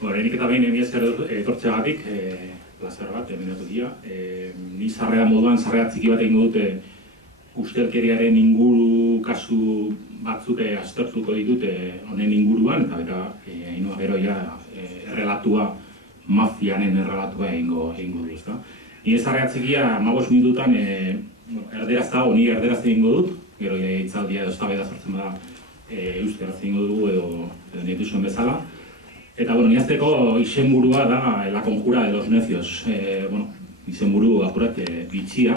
Lehenik eta behin emi esker etortzeagatik, plazer bat, eminatu dira. Ni sarrera moduan, sarrera txiki bat egingo dute ustelkeriaren inguru kasu batzuk aztertuko ditute honen inguruan, eta bera, gero ja, errelatua, mafianen errelatua egingo du, ezta? Ni sarrera txikia, 15 minututan, erderaz dago, ni erderaz egingo dut, gero hitzaldia edo eztabaida sortzen bada euskaraz egingo dugu edo nietu zuen bezala. Eta, ni azteko izenburua da La conjura de los necios. Izenburu apurat bitxia.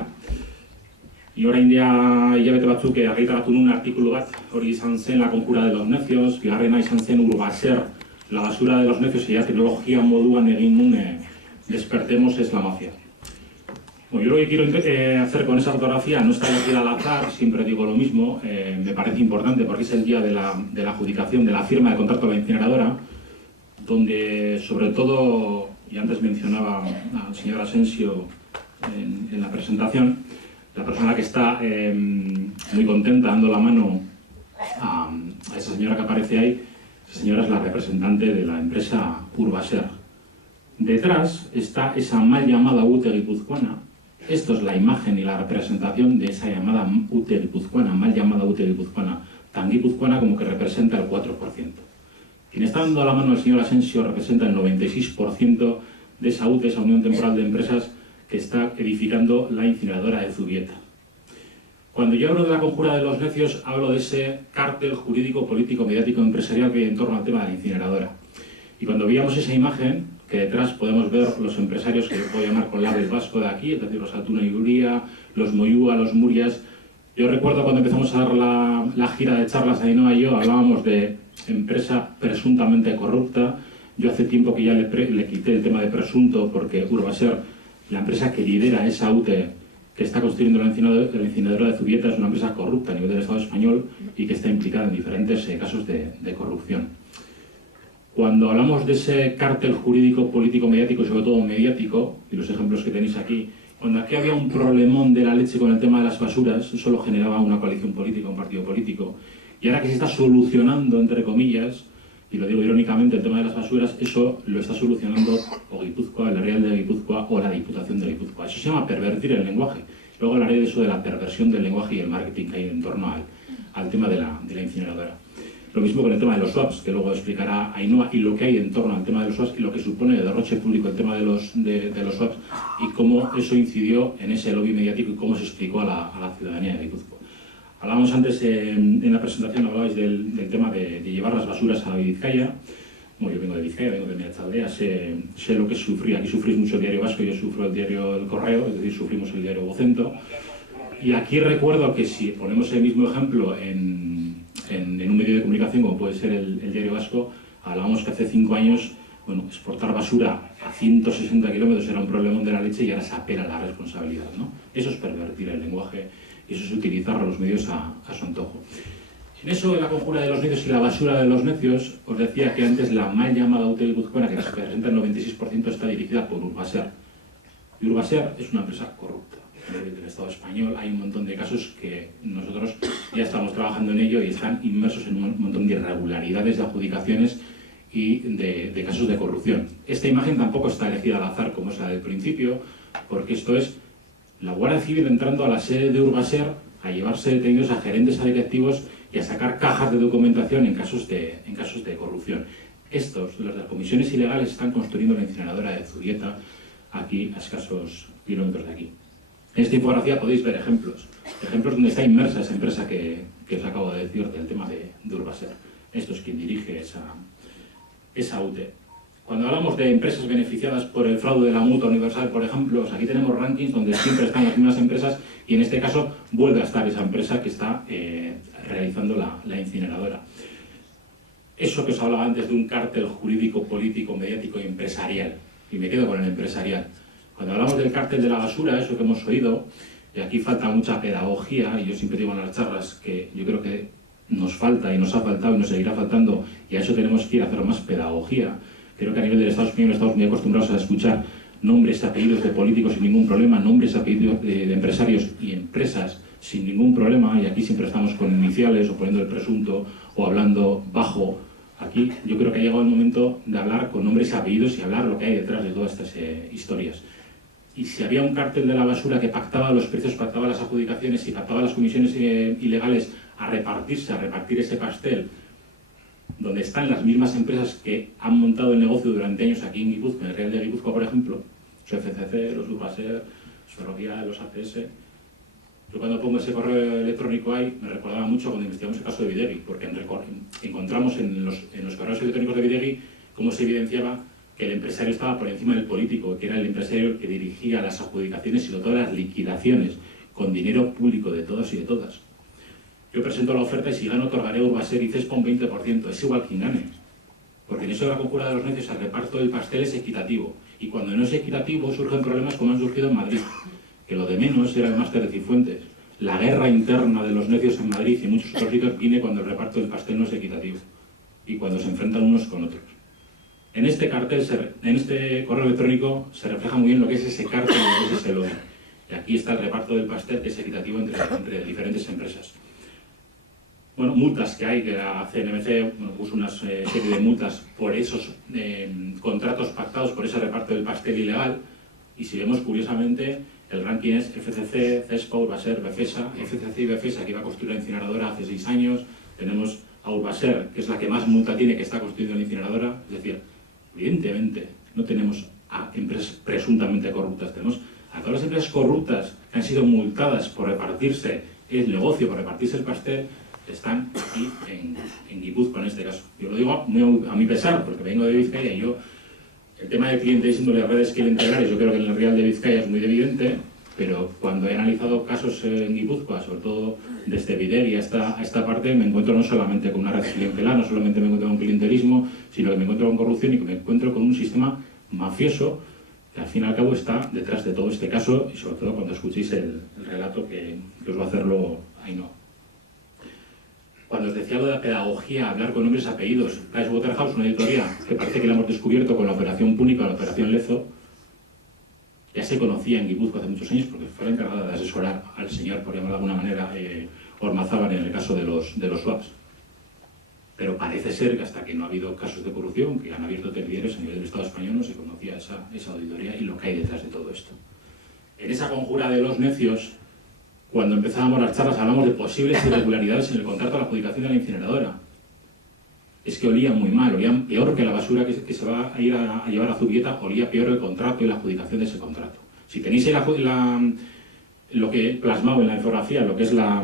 Orain hilabete batzuk argitaratu nuen artikulu bat, hori izan zen La conjura de los necios, bigarrena izan zen Urbaser, La basura de los necios, eta trilogia moduan egin nuen Despertemos es la mafia. Yo lo que quiero hacer con esa fotografía no está elegida al azar, siempre digo lo mismo, me parece importante porque es el día de la adjudicación, de la firma de contrato a la incineradora, donde sobre todo, y antes mencionaba al señor Asensio en la presentación, la persona que está muy contenta dando la mano a esa señora que aparece ahí, esa señora es la representante de la empresa Urbaser. Detrás está esa mal llamada UTE guipuzcoana. Esto es la imagen y la representación de esa llamada UTE guipuzcoana, mal llamada UTE guipuzcoana, tan guipuzcoana como que representa el 4%. Quien está dando la mano al señor Asensio representa el 96% de esa UTE, esa Unión Temporal de Empresas, que está edificando la incineradora de Zubieta. Cuando yo hablo de la conjura de los necios, hablo de ese cártel jurídico, político, mediático, empresarial que hay en torno al tema de la incineradora. Y cuando veíamos esa imagen, que detrás podemos ver los empresarios que yo puedo llamar con label vasco de aquí, es decir, los Altuna y Uría, los Moyúa, los Murias. Yo recuerdo cuando empezamos a dar la gira de charlas Ainhoa y yo, hablábamos de empresa presuntamente corrupta. Yo hace tiempo que ya le quité el tema de presunto porque Urbaser, la empresa que lidera esa UTE que está construyendo la incineradora de Zubieta, es una empresa corrupta a nivel del Estado español y que está implicada en diferentes casos de corrupción. Cuando hablamos de ese cártel jurídico, político, mediático y sobre todo mediático, y los ejemplos que tenéis aquí, cuando aquí había un problemón de la leche con el tema de las basuras, eso lo generaba una coalición política, un partido político. Y ahora que se está solucionando, entre comillas, y lo digo irónicamente, el tema de las basuras, eso lo está solucionando o Guipúzcoa, el Real de Guipúzcoa o la Diputación de Guipúzcoa. Eso se llama pervertir el lenguaje. Luego hablaré de eso, de la perversión del lenguaje y el marketing que hay en torno al tema de la incineradora. Lo mismo con el tema de los swaps, que luego explicará Ainhoa, y lo que hay en torno al tema de los swaps y lo que supone el derroche público el tema de los swaps y cómo eso incidió en ese lobby mediático y cómo se explicó a la ciudadanía de Guipúzcoa. Hablábamos antes, en la presentación hablabais del tema de llevar las basuras a Vizcaya. Bueno, yo vengo de Vizcaya, vengo de Meatzaldea, sé lo que sufrí. Aquí sufrís mucho el diario vasco, yo sufro el diario El Correo, es decir, sufrimos el diario Vocento. Y aquí recuerdo que si ponemos el mismo ejemplo en un medio de comunicación como puede ser el diario vasco, hablábamos que hace 5 años, exportar basura a 160 kilómetros era un problemón de la leche y ahora se apela a la responsabilidad, ¿no? Eso es pervertir el lenguaje y eso es utilizar a los medios a su antojo. En eso de la conjura de los necios y la basura de los necios, os decía que antes la mal llamada UTE guipuzcoana, que representa el 96%, está dirigida por Urbaser. Y Urbaser es una empresa corrupta del Estado español. Hay un montón de casos que nosotros ya estamos trabajando en ello y están inmersos en un montón de irregularidades, de adjudicaciones y de casos de corrupción. Esta imagen tampoco está elegida al azar como es la del principio, porque esto es la Guardia Civil entrando a la sede de Urbaser a llevarse detenidos a gerentes, a directivos y a sacar cajas de documentación en casos de corrupción. Estos, los de las comisiones ilegales, están construyendo la incineradora de Zubieta aquí a escasos kilómetros de aquí. En esta infografía podéis ver ejemplos donde está inmersa esa empresa que os acabo de decir del tema de Urbaser. Esto es quien dirige esa UTE. Cuando hablamos de empresas beneficiadas por el fraude de la Mutua Universal, por ejemplo, aquí tenemos rankings donde siempre están las mismas empresas y en este caso vuelve a estar esa empresa que está realizando la incineradora. Eso que os hablaba antes de un cártel jurídico, político, mediático y empresarial, y me quedo con el empresarial. Cuando hablamos del cártel de la basura, eso que hemos oído, y aquí falta mucha pedagogía, y yo siempre digo en las charlas que yo creo que nos falta y nos ha faltado y nos seguirá faltando, y a eso tenemos que ir a hacer más pedagogía. Creo que a nivel del Estado español estamos muy acostumbrados a escuchar nombres y apellidos de políticos sin ningún problema, nombres y apellidos de empresarios y empresas sin ningún problema, y aquí siempre estamos con iniciales o poniendo el presunto o hablando bajo Aquí yo creo que ha llegado el momento de hablar con nombres y apellidos y hablar lo que hay detrás de todas estas historias. Y si había un cártel de la basura que pactaba los precios, pactaba las adjudicaciones y pactaba las comisiones ilegales a repartir ese pastel, donde están las mismas empresas que han montado el negocio durante años aquí en Guipúzcoa, en el Real de Guipúzcoa, por ejemplo, los FCC, los Urbaser, los Ferrovial, los ACS. Yo cuando pongo ese correo electrónico ahí, me recordaba mucho cuando investigamos el caso de Bidegui, porque encontramos en los correos electrónicos de Bidegui cómo se evidenciaba que el empresario estaba por encima del político, que era el empresario que dirigía las adjudicaciones y todas las liquidaciones con dinero público de todos y de todas. Yo presento la oferta y si gano otorgaré a Urbaser y Cespa un 20%, es igual quien gane. Porque en eso de la conjura de los necios el reparto del pastel es equitativo. Y cuando no es equitativo surgen problemas como han surgido en Madrid. Que lo de menos era el máster de Cifuentes. La guerra interna de los necios en Madrid y muchos otros sitios viene cuando el reparto del pastel no es equitativo. Y cuando se enfrentan unos con otros. En este cartel, en este correo electrónico, se refleja muy bien lo que es ese cartel y lo que es ese lobby. Y aquí está el reparto del pastel que es equitativo entre diferentes empresas. Bueno, multas que hay, que la CNMC puso una serie de multas por esos contratos pactados, por ese reparto del pastel ilegal. Y si vemos curiosamente, el ranking es FCC, Cespa, Urbaser, Befesa. FCC y Befesa, que iba a construir la incineradora hace 6 años. Tenemos a Urbaser, que es la que más multa tiene, que está construyendo la incineradora. Es decir, evidentemente no tenemos a empresas presuntamente corruptas, tenemos a todas las empresas corruptas que han sido multadas por repartirse el negocio, por repartirse el pastel, están aquí en Guipúzcoa en este caso. Yo lo digo muy a mi pesar, porque vengo de Vizcaya y yo, el tema del clientelismo y las redes clientelares, yo creo que en el Real de Vizcaya es muy evidente, pero cuando he analizado casos en Guipúzcoa, sobre todo desde Bidegui a esta parte, me encuentro no solamente con una red clientelar, no solamente me encuentro con clientelismo, sino que me encuentro con corrupción y que me encuentro con un sistema mafioso que al fin y al cabo está detrás de todo este caso y sobre todo cuando escuchéis el relato que os va a hacer luego Ainhoa. Cuando os decía lo de la pedagogía, hablar con nombres y apellidos, Pricewaterhouse, una auditoría que parece que la hemos descubierto con la operación Púnica, la operación Lezo, ya se conocía en Guipúzcoa hace muchos años porque fue la encargada de asesorar al señor, por llamarlo de alguna manera, Ormazábal en el caso de los swaps. Pero parece ser que hasta que no ha habido casos de corrupción, que han abierto televisión a nivel del Estado español, no se conocía esa auditoría y lo que hay detrás de todo esto. En esa conjura de los necios, cuando empezábamos las charlas, hablamos de posibles irregularidades en el contrato de la adjudicación de la incineradora. Es que olía muy mal, olían peor que la basura que se va a ir a llevar a Zubieta, olía peor el contrato y la adjudicación de ese contrato. Si tenéis lo que plasmado en la infografía, lo que es la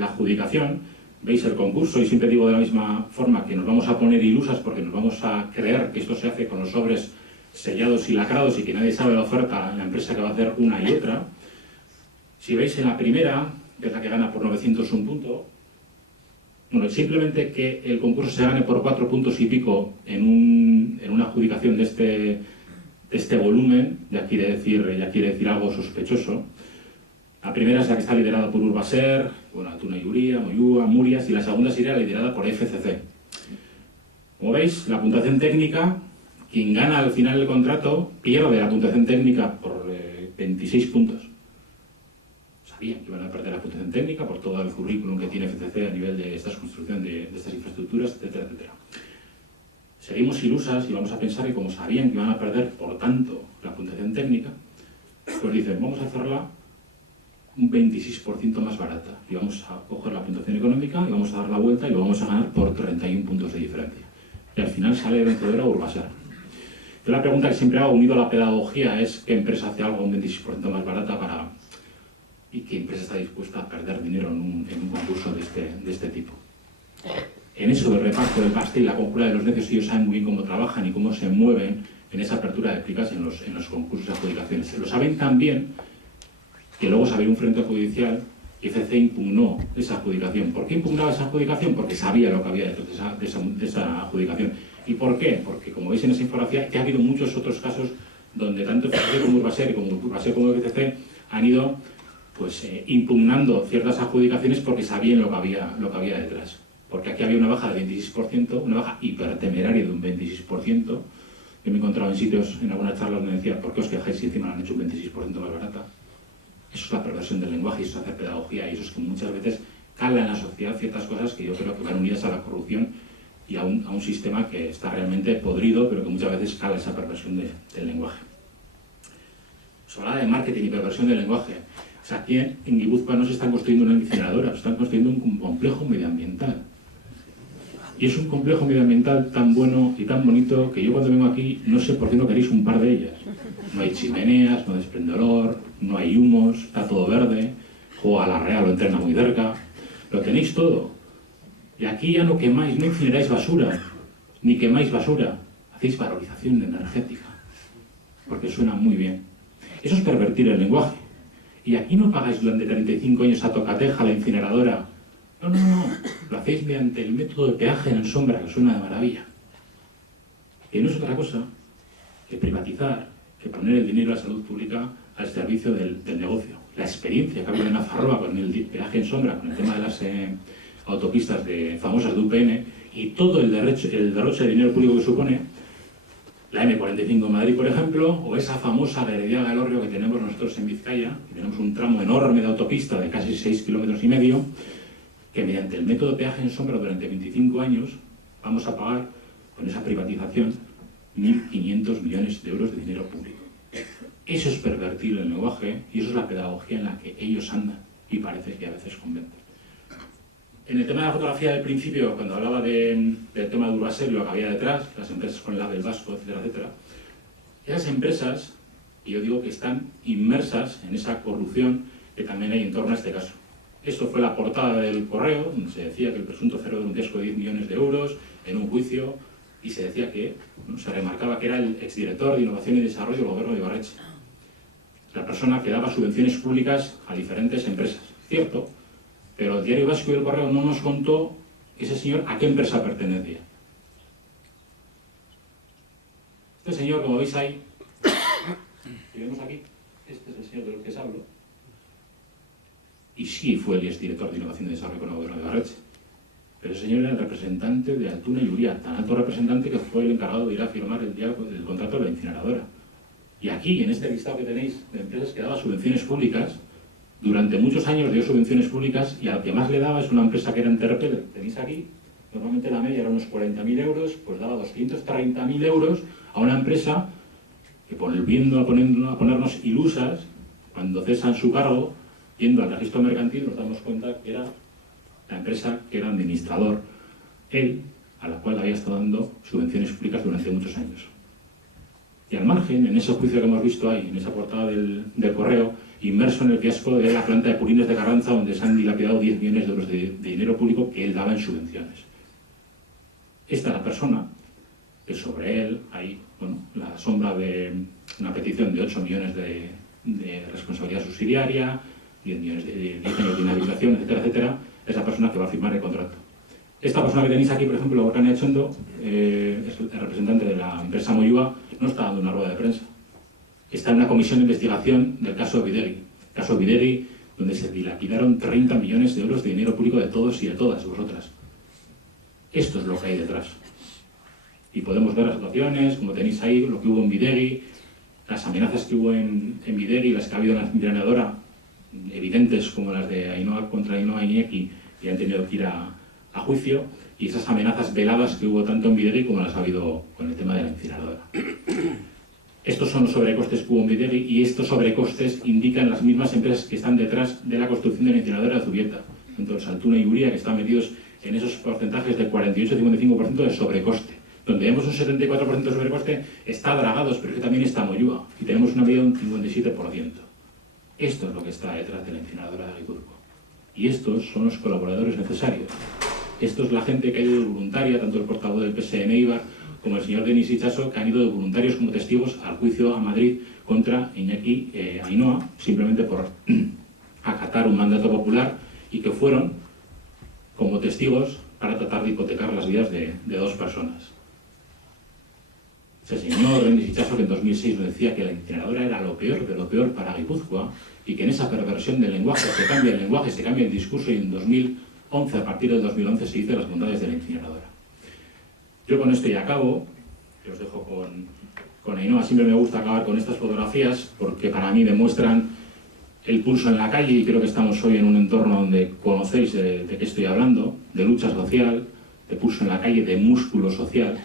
adjudicación, veis el concurso, y siempre digo de la misma forma que nos vamos a poner ilusas porque nos vamos a creer que esto se hace con los sobres sellados y lacrados y que nadie sabe la oferta en la empresa que va a hacer una y otra. Si veis en la primera, que es la que gana por 901 puntos, bueno, simplemente que el concurso se gane por 4 puntos y pico en una adjudicación de este volumen, ya quiere decir algo sospechoso. La primera es la que está liderada por Urbaser, bueno, Altuna y Uría, Moyúa, Murias, y la segunda sería liderada por FCC. Como veis, la puntuación técnica, quien gana al final del contrato, pierde la puntuación técnica por 26 puntos. Sabían que iban a perder la puntuación técnica por todo el currículum que tiene FCC a nivel de esta construcción de estas infraestructuras, etcétera, etcétera. Seguimos ilusas y vamos a pensar que como sabían que iban a perder, por tanto, la puntuación técnica, pues dicen, vamos a hacerla un 26% más barata y vamos a coger la puntuación económica y vamos a dar la vuelta y lo vamos a ganar por 31 puntos de diferencia. Y al final sale vencedora Urbaser. Yo la pregunta que siempre hago, unido a la pedagogía, es ¿qué empresa hace algo un 26% más barata y qué empresa está dispuesta a perder dinero en un concurso de este tipo? En eso del reparto del pastel y la conjura de los necios, ellos saben muy bien cómo trabajan y cómo se mueven en esa apertura de plicas en los concursos de adjudicaciones. Lo saben tan bien que luego se abrió un frente judicial y FCC impugnó esa adjudicación. ¿Por qué impugnaba esa adjudicación? Porque sabía lo que había detrás de esa adjudicación. ¿Y por qué? Porque, como veis en esa infografía, ya ha habido muchos otros casos donde tanto FCC como Urbaser como FCC han ido pues, impugnando ciertas adjudicaciones porque sabían lo que había detrás. Porque aquí había una baja del 26%, una baja hipertemeraria de un 26%. Yo me he encontrado en sitios, en algunas charlas donde decía, ¿por qué os quejáis si encima la han hecho un 26% más barata? Eso es la perversión del lenguaje, y eso es hacer pedagogía, y eso es que muchas veces cala en la sociedad ciertas cosas que yo creo que van unidas a la corrupción y a un sistema que está realmente podrido, pero que muchas veces cala esa perversión del lenguaje. Se habla de marketing y perversión del lenguaje. O sea, aquí en Guipúzcoa no se está construyendo una incineradora, se está construyendo un complejo medioambiental. Y es un complejo medioambiental tan bueno y tan bonito que yo cuando vengo aquí no sé por qué no queréis un par de ellas. No hay chimeneas, no desprende olor, no hay humos, está todo verde, juega a la Real, lo entrena muy cerca, lo tenéis todo. Y aquí ya no quemáis, no incineráis basura, ni quemáis basura, hacéis valorización energética, porque suena muy bien. Eso es pervertir el lenguaje. Y aquí no pagáis durante 35 años a tocateja la incineradora. No, no, no, lo hacéis mediante el método de peaje en sombra, que suena de maravilla. Que no es otra cosa que privatizar, que poner el dinero de la salud pública al servicio del negocio. La experiencia que ha habido en Nafarroa con el peaje en sombra, con el tema de las autopistas famosas de UPN, y todo el derroche de dinero público que supone, la M45 en Madrid, por ejemplo, o esa famosa Herediaga del Orrio que tenemos nosotros en Vizcaya, que tenemos un tramo enorme de autopista de casi 6,5 kilómetros, que mediante el método de peaje en sombra durante 25 años vamos a pagar con esa privatización 1.500 millones de euros de dinero público. Eso es pervertir el lenguaje y eso es la pedagogía en la que ellos andan y parece que a veces convencen. En el tema de la fotografía del principio, cuando hablaba del tema de Urbaser, lo que había detrás, las empresas con el label vasco, etcétera, etcétera, esas empresas, y yo digo que están inmersas en esa corrupción que también hay en torno a este caso. Esto fue la portada del Correo, donde se decía que el presunto cero era un riesgo de 10 millones de euros en un juicio, y se decía que, ¿no?, se remarcaba que era el exdirector de Innovación y Desarrollo del Gobierno de Ibarretxe, la persona que daba subvenciones públicas a diferentes empresas. Cierto, pero el Diario Vasco y el Correo no nos contó ese señor a qué empresa pertenecía. Este señor, como veis ahí, que vemos aquí, este es el señor del que os hablo, y sí fue el exdirector de Innovación y Desarrollo con el Gobierno de Ibarretxe. Pero ese señor era el representante de Altuna y Uría, tan alto representante que fue el encargado de ir a firmar el contrato de la incineradora. Y aquí, en este listado que tenéis de empresas que daba subvenciones públicas, durante muchos años dio subvenciones públicas y al que más le daba es una empresa que era en Terrepel. Tenéis aquí, normalmente la media era unos 40.000 euros, pues daba 230.000 euros a una empresa que volviendo a ponernos ilusas, cuando cesan su cargo, yendo al registro mercantil nos damos cuenta que era la empresa que era administrador, él, a la cual había estado dando subvenciones públicas durante muchos años. Y al margen, en ese juicio que hemos visto ahí, en esa portada del Correo, inmerso en el fiasco de la planta de purines de Carranza, donde se han dilapidado 10 millones de euros de dinero público que él daba en subvenciones. Esta es la persona que sobre él hay, bueno, la sombra de una petición de 8 millones de responsabilidad subsidiaria, 10 millones de 10 años de inhabilitación, etcétera, etcétera. Es la persona que va a firmar el contrato. Esta persona que tenéis aquí, por ejemplo, Gorka Echondo, es el representante de la empresa Moyúa, no está dando una rueda de prensa. Está en una comisión de investigación del caso Bidegui. Caso Bidegui, donde se dilapidaron 30 millones de euros de dinero público de todos y de todas vosotras. Esto es lo que hay detrás. Y podemos ver las situaciones, como tenéis ahí, lo que hubo en Bidegui, las amenazas que hubo en Bidegui, las que ha habido en la incineradora, evidentes como las de Ainhoa contra Ainhoa Iñeki, que han tenido que ir a juicio, y esas amenazas veladas que hubo tanto en Bidegui como las ha habido con el tema de la incineradora. Estos son los sobrecostes que hubo en Bidegui y estos sobrecostes indican las mismas empresas que están detrás de la construcción de la incineradora de Zubieta, tanto los Altuna y Uría, que están metidos en esos porcentajes de 48-55% de sobrecoste. Donde vemos un 74% de sobrecoste, está Dragados, pero es que también está Moyúa, y tenemos una medida de un 57%. Esto es lo que está detrás de la incineradora de Guipúzcoa. Y estos son los colaboradores necesarios. Esto es la gente que ha ido de voluntaria, tanto el portavoz del PSN Eibar como el señor Denis Itxaso, que han ido de voluntarios como testigos al juicio a Madrid contra Iñaki Ainhoa, simplemente por acatar un mandato popular, y que fueron como testigos para tratar de hipotecar las vidas de dos personas. Ese señor Denis Itxaso, que en 2006 nos decía que la incineradora era lo peor de lo peor para Guipúzcoa, y que en esa perversión del lenguaje se cambia el lenguaje, se cambia el discurso, y en 2011, a partir del 2011, se dice las bondades de la incineradora. Yo con esto ya acabo, que os dejo con Ainhoa. Siempre me gusta acabar con estas fotografías porque para mí demuestran el pulso en la calle, y creo que estamos hoy en un entorno donde conocéis de qué estoy hablando, de lucha social, pulso en la calle, de músculo social.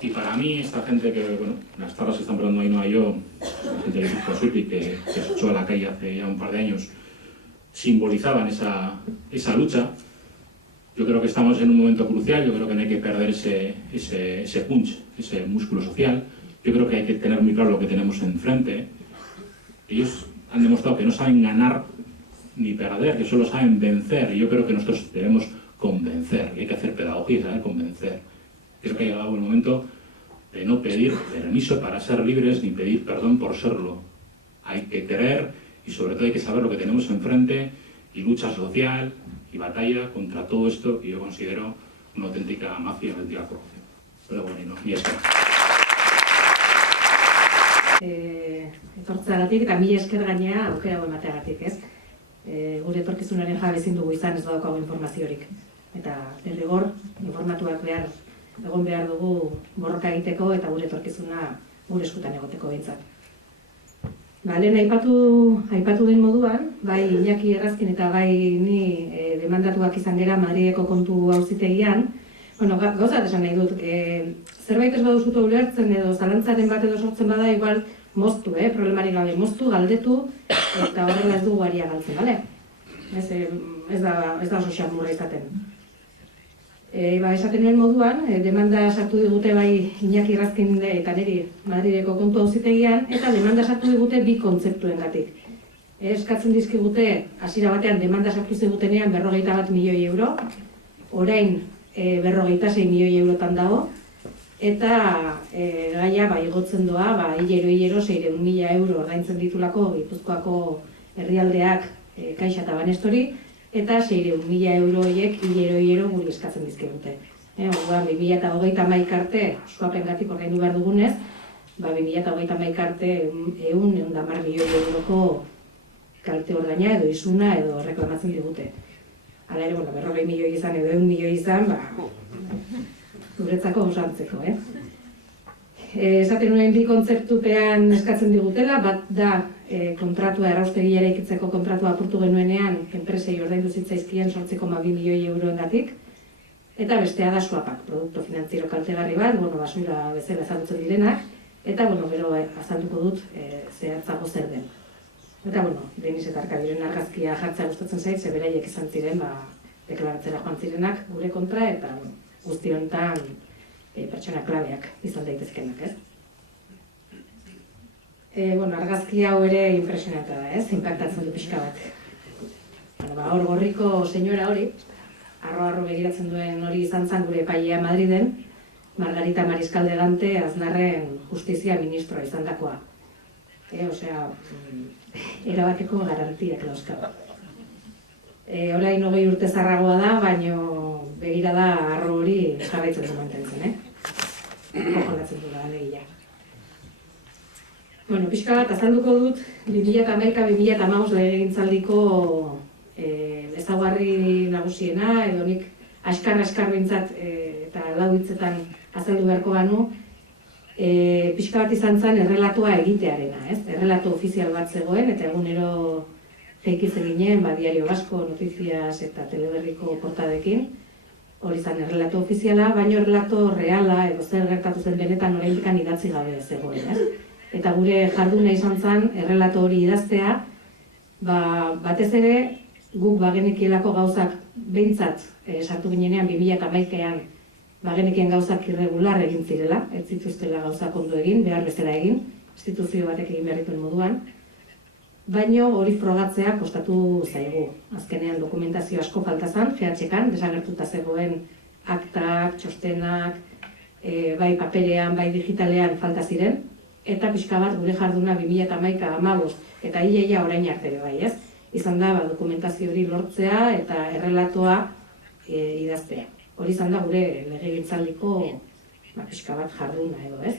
Y para mí, esta gente que, bueno, las tardes que están hablando ahí no hay yo, la gente de Guipúzcoa Sur, que se echó a la calle hace ya un par de años, simbolizaban esa lucha. Yo creo que estamos en un momento crucial, yo creo que no hay que perder ese punch, ese músculo social. Yo creo que hay que tener muy claro lo que tenemos enfrente. Ellos han demostrado que no saben ganar ni perder, que solo saben vencer. Y yo creo que nosotros debemos convencer, y hay que hacer pedagogía y saber convencer. Creo que ha llegado el momento de no pedir permiso para ser libres ni pedir perdón por serlo. Hay que querer y sobre todo hay que saber lo que tenemos enfrente y lucha social y batalla contra todo esto que yo considero una auténtica mafia y una auténtica corrupción. Pero bueno, y eso. Etortzeagatik eta mila esker gainea aukera emateagatik, ez? Gure etorkizunaren jabe ezin dugu izan ez daukagu informaziorik. Eta derrigor, informatuak egon behar dugu borroka egiteko eta gure etorkizuna gure eskutan egoteko behintzat. Lehen aipatu den moduan, bai Iñaki Errazkin eta bai ni demandatuak izan gera Madrideko kontu auzitegian. Gauza esan nahi dut, zerbait ez baduzutu ulertzen edo zalantzaren bat edo sortzen bada, igual moztu, problemarik gabe moztu, galdetu, eta horrela ez dugu aria galtzen, bale? Ez da oso xamurra izaten. Esaten nuen moduan, demanda sartu digute bai Iñaki Errazkin eta niri Madrideko kontu auzitegian, eta demanda sartu digute bi kontzeptuengatik. Eskatzen dizkigute, hasiera batean demanda sartu zigutenean 51 milioi euro, orain 46 milioi eurotan dago, eta gaia igotzen doa, hilero 600.000 euro ordaintzen ditulako Gipuzkoako herrialdeak Kaixa eta Banestori, eta 600.000 euro horiek hilero guri eskatzen dizkigute. Orduan 2021 arte, eskuapengatik ordaindu behar dugunez, 2021 arte 110 milioi euroko kalte ordaina edo isuna edo reklamatzen digute. Hala ere, 40 milioi izan edo 100 milioi izan, guretzako osantzeko, Esaten nuen bi kontzeptupean eskatzen digutela, bat da kontratua erraustegia eraikitzeko kontratua apurtu genuenean enpresei ordaindu zitzaizkien 8,2 milioi euroengatik, eta bestea da swapak, produktu finantziero kaltegarri bat, basura bezala ezagutzen direnak, eta gero azalduko dut zehatzago zer den. Eta Denis eta Arkadiren argazkia jartzea gustatzen zait, ze beraiek izan ziren deklaratzera joan zirenak gure kontra, eta guzti honetan pertsona klabeak izan daitezkenak, ez? Argazki hau ere impresionanta da, ez? Impactatzen du pixka bat. Hor gorriko senyora hori, arro begiratzen duen hori izan zen gure epailea Madriden, Margarita Mariscal de Gante Aznarren justizia ministroa izan dakoa. Erabateko garantiak dauzkagu. Orain 20 urte zarragoa da, baino begira da arro hori jarraitzen du mantentzen, Jolatzen du da, alegia. Pixka bat azalduko dut 2011-2015 legegintzaldiko ezaugarri nagusiena, edo nik askar behintzat eta lau hitzetan azaldu beharko banu, pixka bat izan zen errelatoa egitearena, ez? Errelato ofizial bat zegoen, eta egunero jeikitzen ginen, Diario Vasco, Noticias eta Teleberriko portadekin, hori zen errelato ofiziala, baino errelato reala, edo zer gertatu zen benetan oraindik idatzi gabe zegoen, ez? Eta gure jarduna izan zen errelato hori idaztea, batez ere guk bagenekielako gauzak behintzat sartu ginenean 2011an bagenekien gauzak irregular egin zirela, ez zituztela gauzak ondo egin, behar bezala egin, instituzio batek egin beharrituen moduan, baino hori frogatzea kostatu zaigu. Azkenean dokumentazio asko falta zen, GHK-an, desagertuta zegoen aktak, txostenak, bai paperean, bai digitalean falta ziren, eta pixka bat gure jarduna 2011-2015 eta hileia orain arte bai, ez? Izan da dokumentazio hori lortzea eta errelatoa idaztea. Hori izan da gure legegintzaldiko pixka bat jarduna edo, ez?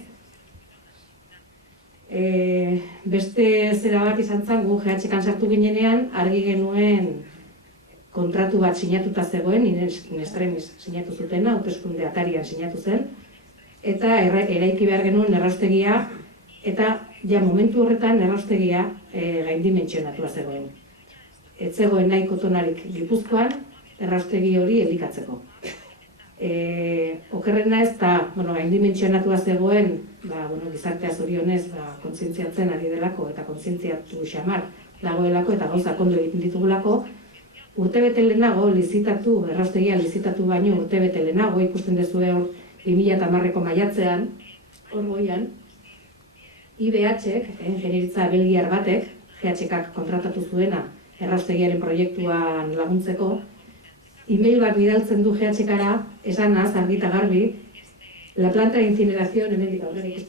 Beste zera bat izan zen, gu GHK-an sartu ginenean, argi genuen kontratu bat sinatuta zegoen, Inestremis sinatu zutena, hauteskunde atarian sinatu zen, eta eraiki behar genuen erraustegia, eta momentu horretan erraustegia gaindimentsionatua zegoen. Ez zegoen nahiko tonarik Gipuzkoan erraustegi hori elikatzeko. Okerrena ez da, gaindimentsionatua zegoen, gizartea zorionez kontzientziatzen ari delako eta kontzientziatu xamar dagoelako eta gauzak ondo egiten ditugulako, urtebete lehenago erraustegia lizitatu baino urtebete lehenago, ikusten dezue hor 2010ko maiatzean, hor goian, IBH-ek, ingenieritza belgiar batek, GHK kontratatu zuena erraustegiaren proiektuan laguntzeko, e-mail bat bidaltzen du GHK-ra, esanaz, argi eta garbi, la planta de incineración, hemendik aurrerik ez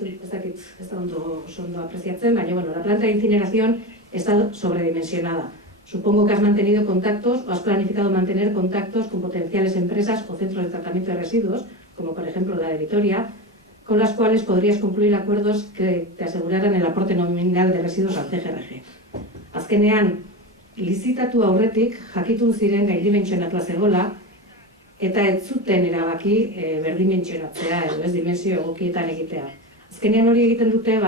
da ondo apreciatzen, baina, la planta de incineración está sobredimensionada. Supongo que has mantenido contactos o has planificado mantener contactos con potenciales empresas o centros de tratamiento de residuos, como por ejemplo la de Vitoria, con las cuales podrías concluir acuerdos que te aseguraran el aporte nominal de residuos al CGRG. Azkenean, lizitatu aurretik jakitun ziren gaindimentsionatua zegoela, eta ez zuten erabaki berdimentsionatzea edo ez dimensio egokietan egitea. Azkenean hori egiten dute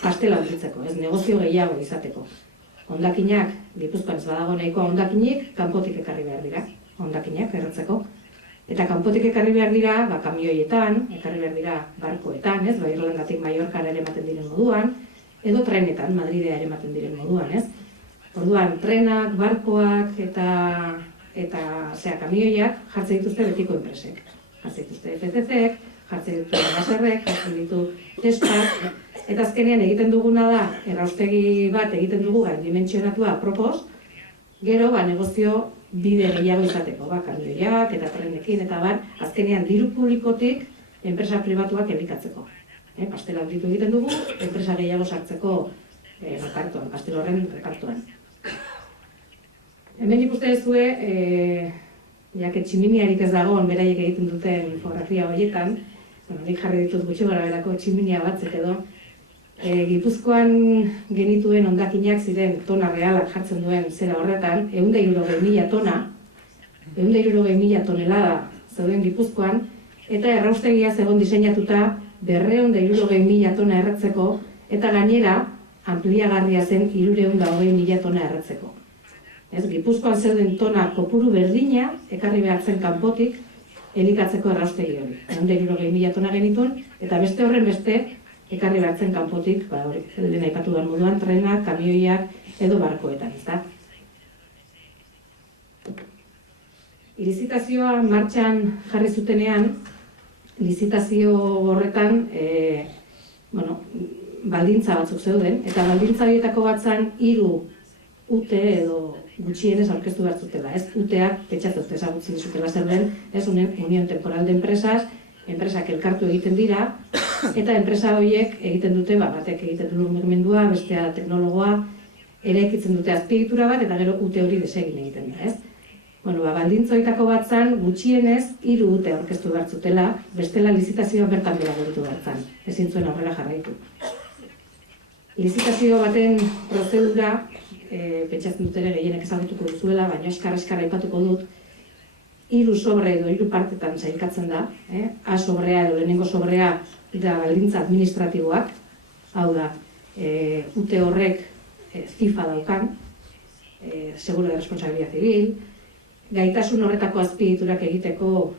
pastela handitzeko, ez negozio gehiago izateko. Hondakinak, Gipuzkoan ez badago nahikoa hondakinik, kanpotik ekarri behar dira, hondakinak erretzeko. Eta kanpotik ekarri behar dira, kamioietan, ekarri behar dira barkoetan, ez, Irlandatik Mallorcara ere ematen diren moduan, edo trenetan, Madridea ere ematen diren moduan, ez. Orduan, trenak, barkoak eta kamioiak jartzen dituzte betiko enpresek. Jartzen dituzte FCC-ek, jartzen dituzte Gaserrek, jartzen ditu Tespak, eta azkenean egiten duguna da, erraustegi bat egiten dugu gaindimentsionatua apropos, gero negozio bide gehiago izateko, kamioiak eta trenekin eta azkenean diru publikotik enpresa pribatuak elikatzeko. Pastela handitu egiten dugu, enpresa gehiago sartzeko repartuan, pastel horren repartuan. Hemen ikusten duzue, tximiniarik ez dagoen beraiek egiten duten infografia horietan, nik jarri ditut gutxi garaberako tximinia batzuk edo, Gipuzkoan genituen hondakinak ziren tona realak jartzen duen zera horretan, 160.000 tona, 160.000 tonelada zeuden Gipuzkoan, eta erraustegia zegoen diseinatuta 260.000 tona erretzeko, eta gainera, ampliagarria zen 320.000 tona erretzeko. Gipuzkoan zeuden tona kopuru berdina, ekarri behartzen kanpotik, elikatzeko erraustegi hori. 260.000 tona genituen, eta beste horren beste, ekarri behartzen kanpotik, lehen aipatu den moduan, trenak, kamioiak edo barkoetan, ezta? Lizitazioa martxan jarri zutenean, lizitazio horretan, baldintza batzuk zeuden, eta baldintza horietako batzan 3 UTE edo gutxienez aurkeztu behar zutela. UTEak petxatzut ezagutzen dizutela zer den, Unión Temporal de Empresas, enpresak elkartu egiten dira, eta enpresa horiek egiten dute, batek egiten du lurmendua, bestea teknologoa, eraikitzen dute azpiegitura bat, eta gero UTE hori desegin egiten da, ez? Baldintza horietako batzan gutxienez 3 UTE aurkeztu behar zutela, bestela lizitazioa bertan bera burutu behar zan, ezin zuen aurrera jarraitu. Lizitazio baten prozedura, pentsatzen dut ere gehienek ezagutuko duzuela, baina eskar aipatuko dut, 3 sobre edo 3 partetan sailkatzen da, A sobrea edo lehenengo sobrea da baldintza administratiboak, hau da, UTE horrek FIFA daukan, seguro de responsabilidad civil, gaitasun horretako azpiegiturak egiteko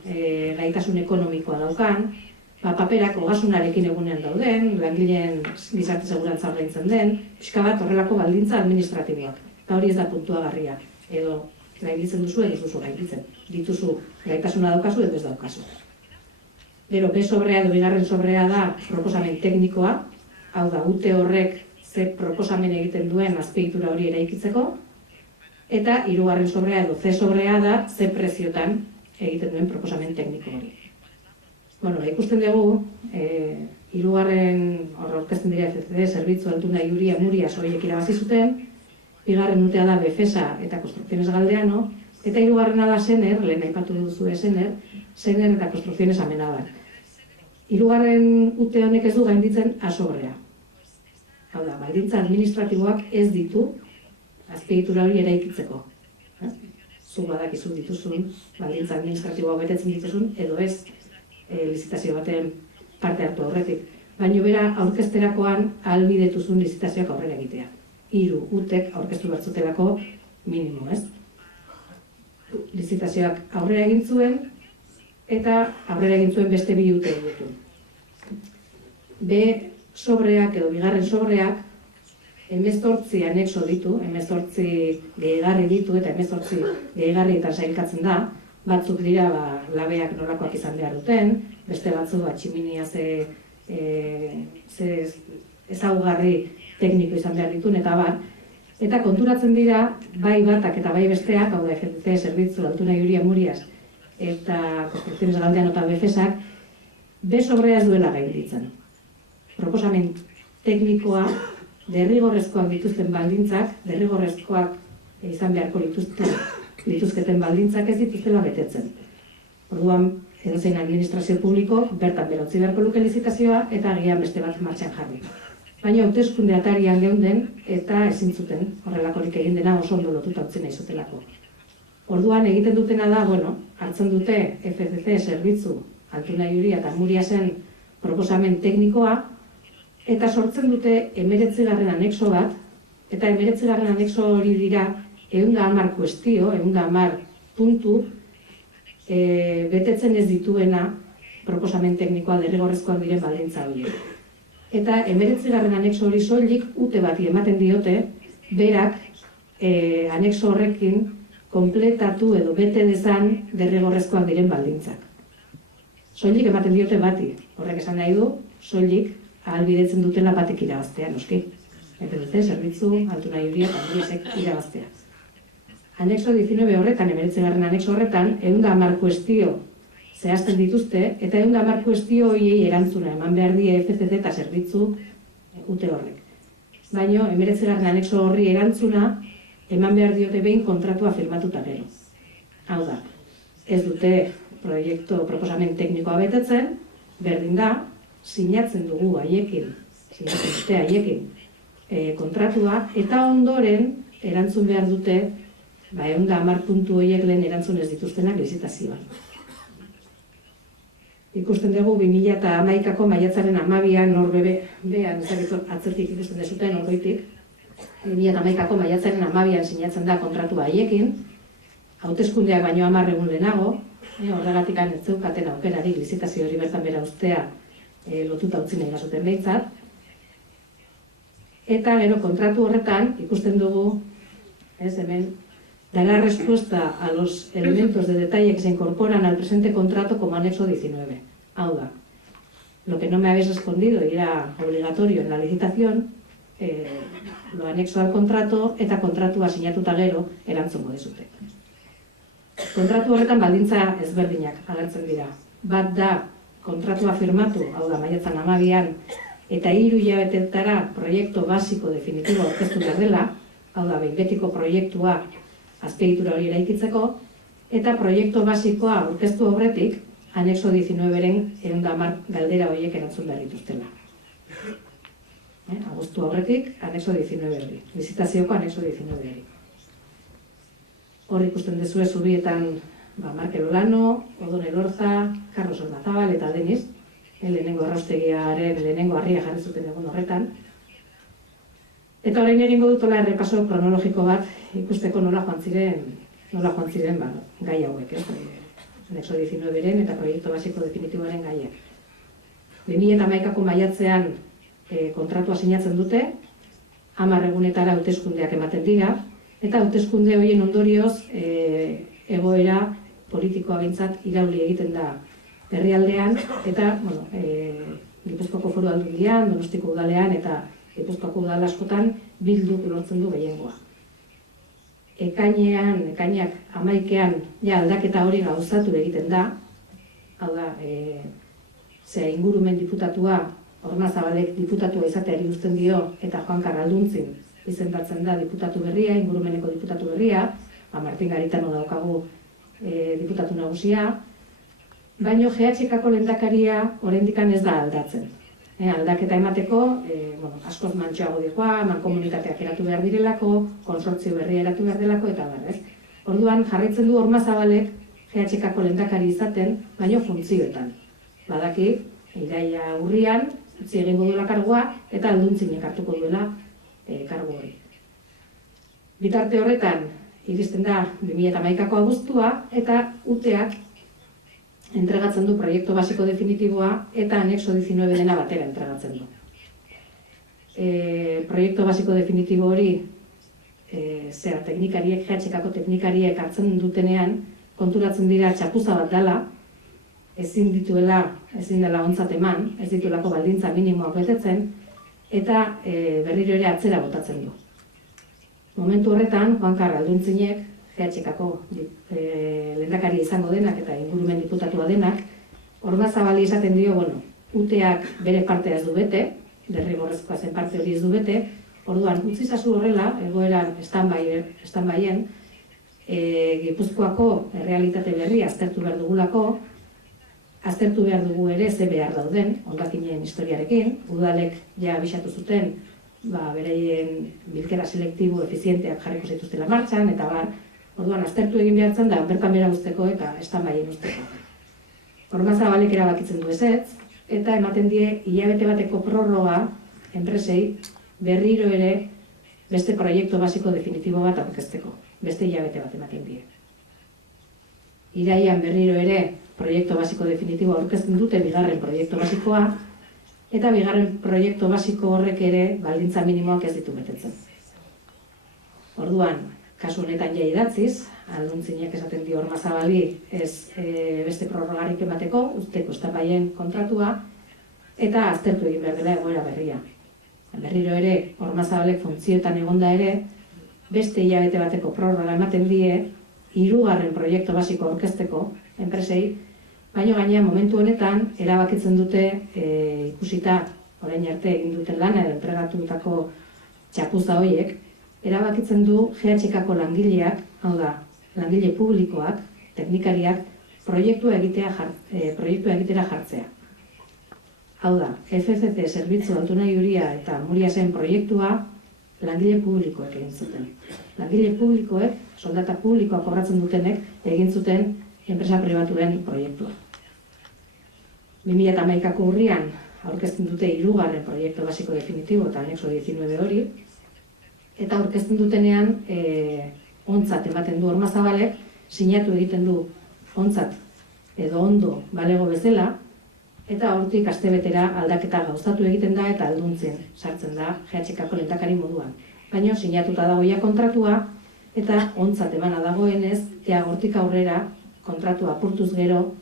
gaitasun ekonomikoa daukan, paperak ogasunarekin egunean dauden, langileen gizarte segurantza ordaintzen den, pixka bat horrelako baldintza administratiboak. Eta hori ez da puntuagarria, edo gainditzen duzu edo ez duzu gainditzen. Dituzu gaitasuna daukazu edo ez daukazu. Gero, B sobrea edo bigarren sobrea da proposamen teknikoa, hau da, UTE horrek ze proposamen egiten duen azpiegitura hori eraikitzeko, eta 3. sobrea edo C sobrea da ze preziotan egiten duen proposamen tekniko hori. Ikusten dugu, 3. aurkezten dira FCC, Zerbitzu Altuna Iuria Muria horiek irabazi zuten, 2. UTEa da Befesa eta Construcciones Galdeano, eta 3. da Sener, lehen aipatu duzu Sener eta Construcciones Amenabar. 3. UTE honek ez du gainditzen A sobrea. Hau da, baldintza administratiboak ez ditu azpiegitura hori eraikitzeko. Zu badakizu dituzun, baldintza administratiboa betetzen dituzun, edo ez lizitazio baten parte hartu aurretik. Baina bera aurkezterakoan ahalbidetuzun lizitazioak aurrera egitea. 3 UTEk aurkeztu bertzutelako minimo, ez? Lizitazioak aurrera egin zuen, eta aurrera egin zuen beste 2 UTE ditu. B sobreak edo bigarren sobreak 18 anexo ditu, 18 gehigarri ditu eta 18 gehigarrietan sailkatzen da. Batzuk dira labeak nolakoak izan behar duten, beste batzuk tximinia ze ezaugarri tekniko izan behar dituen eta bar. Eta konturatzen dira, bai batak eta bai besteak, hau da FCC, Zerbitzu, Altuna Iuria Murias eta Construcciones Galdeano eta BFESak, B sobrea ez duela gainditzen. Proposamen teknikoa, derrigorrezkoak dituzten baldintzak, derrigorrezkoak izan beharko lituzketen baldintzak ez dituztela betetzen. Orduan, edozein administrazio publiko, bertan berotzi beharko luke lizitazioa eta agian beste bat martxan jarri. Baina hauteskunde atarian geunden eta ezin zuten horrelakorik egin dena oso ondo lotuta utzi nahi zutelako. Orduan egiten dutena da, hartzen dute FCC, Zerbitzu, Altuna Iuria eta Muriasen proposamen teknikoa eta sortzen dute 19. anexo bat, eta 19. anexo hori dira 110 kuestio, 110 puntu betetzen ez dituena proposamen teknikoa derrigorrezkoak diren baldintza horiek. Eta 19. anexo hori soilik UTE bati ematen diote, berak anexo horrekin kompletatu edo bete dezan derrigorrezkoak diren baldintzak. Soilik ematen diote bati, horrek esan nahi du, soilik ahalbidetzen dutela batek irabaztea, noski. FCC, Zerbitzu, Altuna Iuria eta Muriasek irabaztea. Anexo 19 horretan, 19. anexo horretan, 110 kuestio zehazten dituzte, eta 110 kuestio horiei erantzuna eman behar die FCC eta Zerbitzu UTE horrek. Baina, 19. anexo horri erantzuna eman behar diote behin kontratua firmatuta gero. Hau da, ez dute proposamen teknikoa betetzen, berdin da, sinatzen dugu haiekin, sinatzen dute haiekin kontratua, eta ondoren erantzun behar dute 110 puntu horiek lehen erantzun ez dituztenak lizitazioan. Ikusten dugu 2011ko maiatzaren 12an norbean atzetik ikusten dezuten orgoitik. 2011ko maiatzaren 12an sinatzen da kontratua haiekin, hauteskundeak baino 10 egun lehenago, horregatik ez zeukaten aukerarik lizitazio hori bertan bera ustea lotuta utzi nahi bazuten behintzat. Eta gero kontratu horretan ikusten dugu, hemen, da la respuesta a los elementos de detalle que se incorporan al presente contrato como anexo 19. Hau da, lo que no me habéis respondido y era obligatorio en la licitación, lo anexo al contrato eta kontratua sinatuta gero erantzungo dizute. Kontratu horretan baldintza ezberdinak agertzen dira. Bat da, kontratua firmatu, hau da, maiatzan 12an, eta 3 hilabetetara proiektu basiko definitibo aurkeztu behar dela, hau da, behin betiko proiektua azpiegitura hori eraikitzeko, eta proiektu basikoa aurkeztu aurretik, anexo 19-ren 110 galdera horiek erantzun behar dituztela. Agostu aurretik, anexo 19 hori, lizitazioko anexo 19 hori. Hor ikusten dezue zubietan Markel Olano, Odon Elorza, Carlos Ormazabal eta Deniz, lehenengo erraustegiaren lehenengo harria jarri zuten egun horretan. Eta orain egingo dutola errepaso kronologiko bat ikusteko nola joan ziren gai hauek, anexo 19-ren eta proiektu basiko definitiboaren gaiak. 2011ko maiatzean kontratua sinatzen dute, 10 egunetara hauteskundeak ematen dira, eta hauteskunde horien ondorioz egoera politikoa behintzat irauli egiten da herrialdean, eta Gipuzkoako Foru Aldundian, Donostiko udalean eta Gipuzkoako udal askotan Bilduk lortzen du gehiengoa. Ekainak 11an aldaketa hori gauzatu egiten da, hau da, ingurumen diputatua, Ormazabalek diputatua izateari uzten dio, eta Juan Karralduntzin izendatzen da diputatu berria, ingurumeneko diputatu berria, Martin Garitano daukagu diputatu nagusia, baino GHKko lehendakaria oraindikan ez da aldatzen. Aldaketa emateko, askoz mantxoago dikoa, mankomunitateak eratu behar direlako, konsortzio berria eratu behar delako, eta bar, Orduan jarraitzen du Ormazabalek GHKko lehendakari izaten, baino funtzioetan. Badaki, iraila urrian, utzi egingo duela kargua, eta Alduntzinek hartuko duela kargu hori. Bitarte horretan, iristen da 2011ko abuztua, eta UTEak entregatzen du proiektu basiko definitiboa eta anexo 19 dena batera entregatzen du. Proiektu basiko definitibo hori teknikariek, GHK-ko teknikariek hartzen dutenean konturatzen dira txapuza bat dela, ezin dela ontzat eman, ez dituelako baldintza minimoak betetzen, eta berriro ere atzera botatzen du. Momentu horretan, Juan Karl Alduntzinek, GHK-ko lehendakari izango denak eta ingurumen diputatua denak, Ormazabali esaten dio, UTEak bere partea ez du bete, derrigorrezkoa zen parte hori ez du bete, orduan utzi zazu horrela, egoeran stand-byen, Gipuzkoako errealitate berri aztertu behar dugulako, aztertu behar dugu ere ze behar dauden, hondakinen historiarekin, udalek ja abisatu zuten, beraien bilkera selektibo efizienteak jarriko zituztela martxan, eta orduan aztertu egin behartzen da, berkamera usteko eta stand-byen usteko. Ormazabalek erabakitzen du ezetz, eta ematen die hilabete bateko prorroga enpresei berriro ere beste proiektu basiko definitibo bat aurkezteko. Beste hilabete bat ematen die. Iraian berriro ere proiektu basiko definitibo aurkezten dute bigarren proiektu basikoa, eta bigarren proiektu basiko horrek ere baldintza minimoak ez ditu betetzen. Orduan, kasu honetan ja idatziz, Alduntzinek esaten dio Ormazabali ez beste prorrogarik emateko, usteko stand-byen kontratua, eta aztertu egin behar dela egoera berria. Berriro ere, Ormazabalek funtzioetan egonda ere, beste hilabete bateko prorroga ematen die, 3. proiektu basiko aurkezteko enpresei, baina gaina momentu honetan erabakitzen dute ikusita orain arte egin duten lana edo entregatutako txapuza horiek, erabakitzen du GHK-ko langileak, hau da, langile publikoak, teknikariak, proiektua egitera jartzea. Hau da, FCC zerbitzu Altuna Iuria eta Muriasen proiektua langile publikoek egin zuten. Langile publikoek, soldata publikoa kobratzen dutenek, egin zuten enpresa pribatuen proiektua. 2011ko urrian aurkezten dute 3. proiektu basiko definitibo eta anexo 19 hori, eta aurkezten dutenean ontzat ematen du Ormazabalek, sinatu egiten du ontzat edo ondo balego bezala, eta hortik astebetera aldaketa gauzatu egiten da eta Alduntzen sartzen da GHK-ko lehendakari moduan. Baina sinatuta dagoia kontratua eta ontzat emana dagoenez, hortik aurrera kontratua apurtuz gero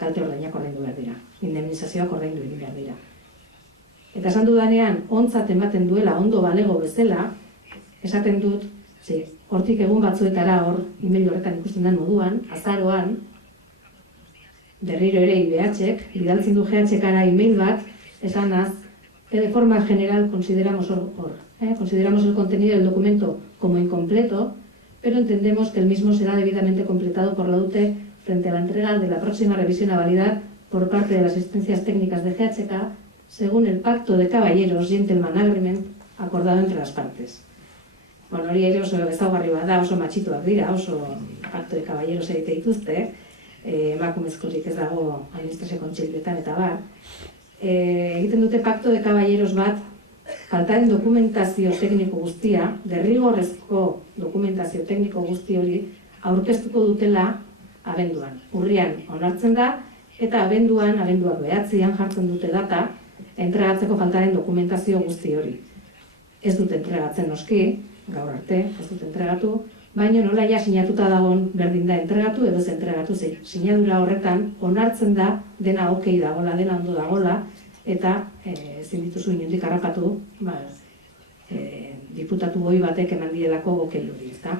kalte ordainak ordaindu behar dira, indemnizazioak ordaindu egin behar dira. Eta esan dudanean, ontzat ematen duela ondo balego bezala, esaten dut, hortik egun batzuetara email horretan ikusten den moduan, azaroan, berriro ere IBH-ek, bidaltzen du GHK-ara email bat, esanaz, que de forma general consideramos el contenido del documento como incompleto, pero entendemos que el mismo será debidamente completado por la UTE frente a la entrega de la próxima revisión a validar por parte de las asistencias técnicas de GHK, según el Pacto de Caballeros Gentleman Agreement acordado entre las partes. Hori ere oso ezaugarri bat da, oso matxituak dira, oso Pacto de Caballeros egite dituzte, emakumezkorik ez dago administrazio kontseiluetan eta bar. Egiten dute Pacto de Caballeros bat, faltaren dokumentazio tekniko guztia, derrigorrezko dokumentazio tekniko guzti hori aurkeztuko dutela abenduan. Urrian onartzen da, eta abenduak 9 jartzen dute data, entregatzeko faltaren dokumentazio guzti hori. Ez dute entregatzen noski, gaur arte, ez dute entregatu, baina nola ja sinatuta dagoen berdin da entregatu edo ez entregatu, sinadura horretan onartzen da dena okei dagola, dena ondo dagola, eta ezin dituzu inondik harrapatu diputatu goi batek eman dielako okei hori, ezta?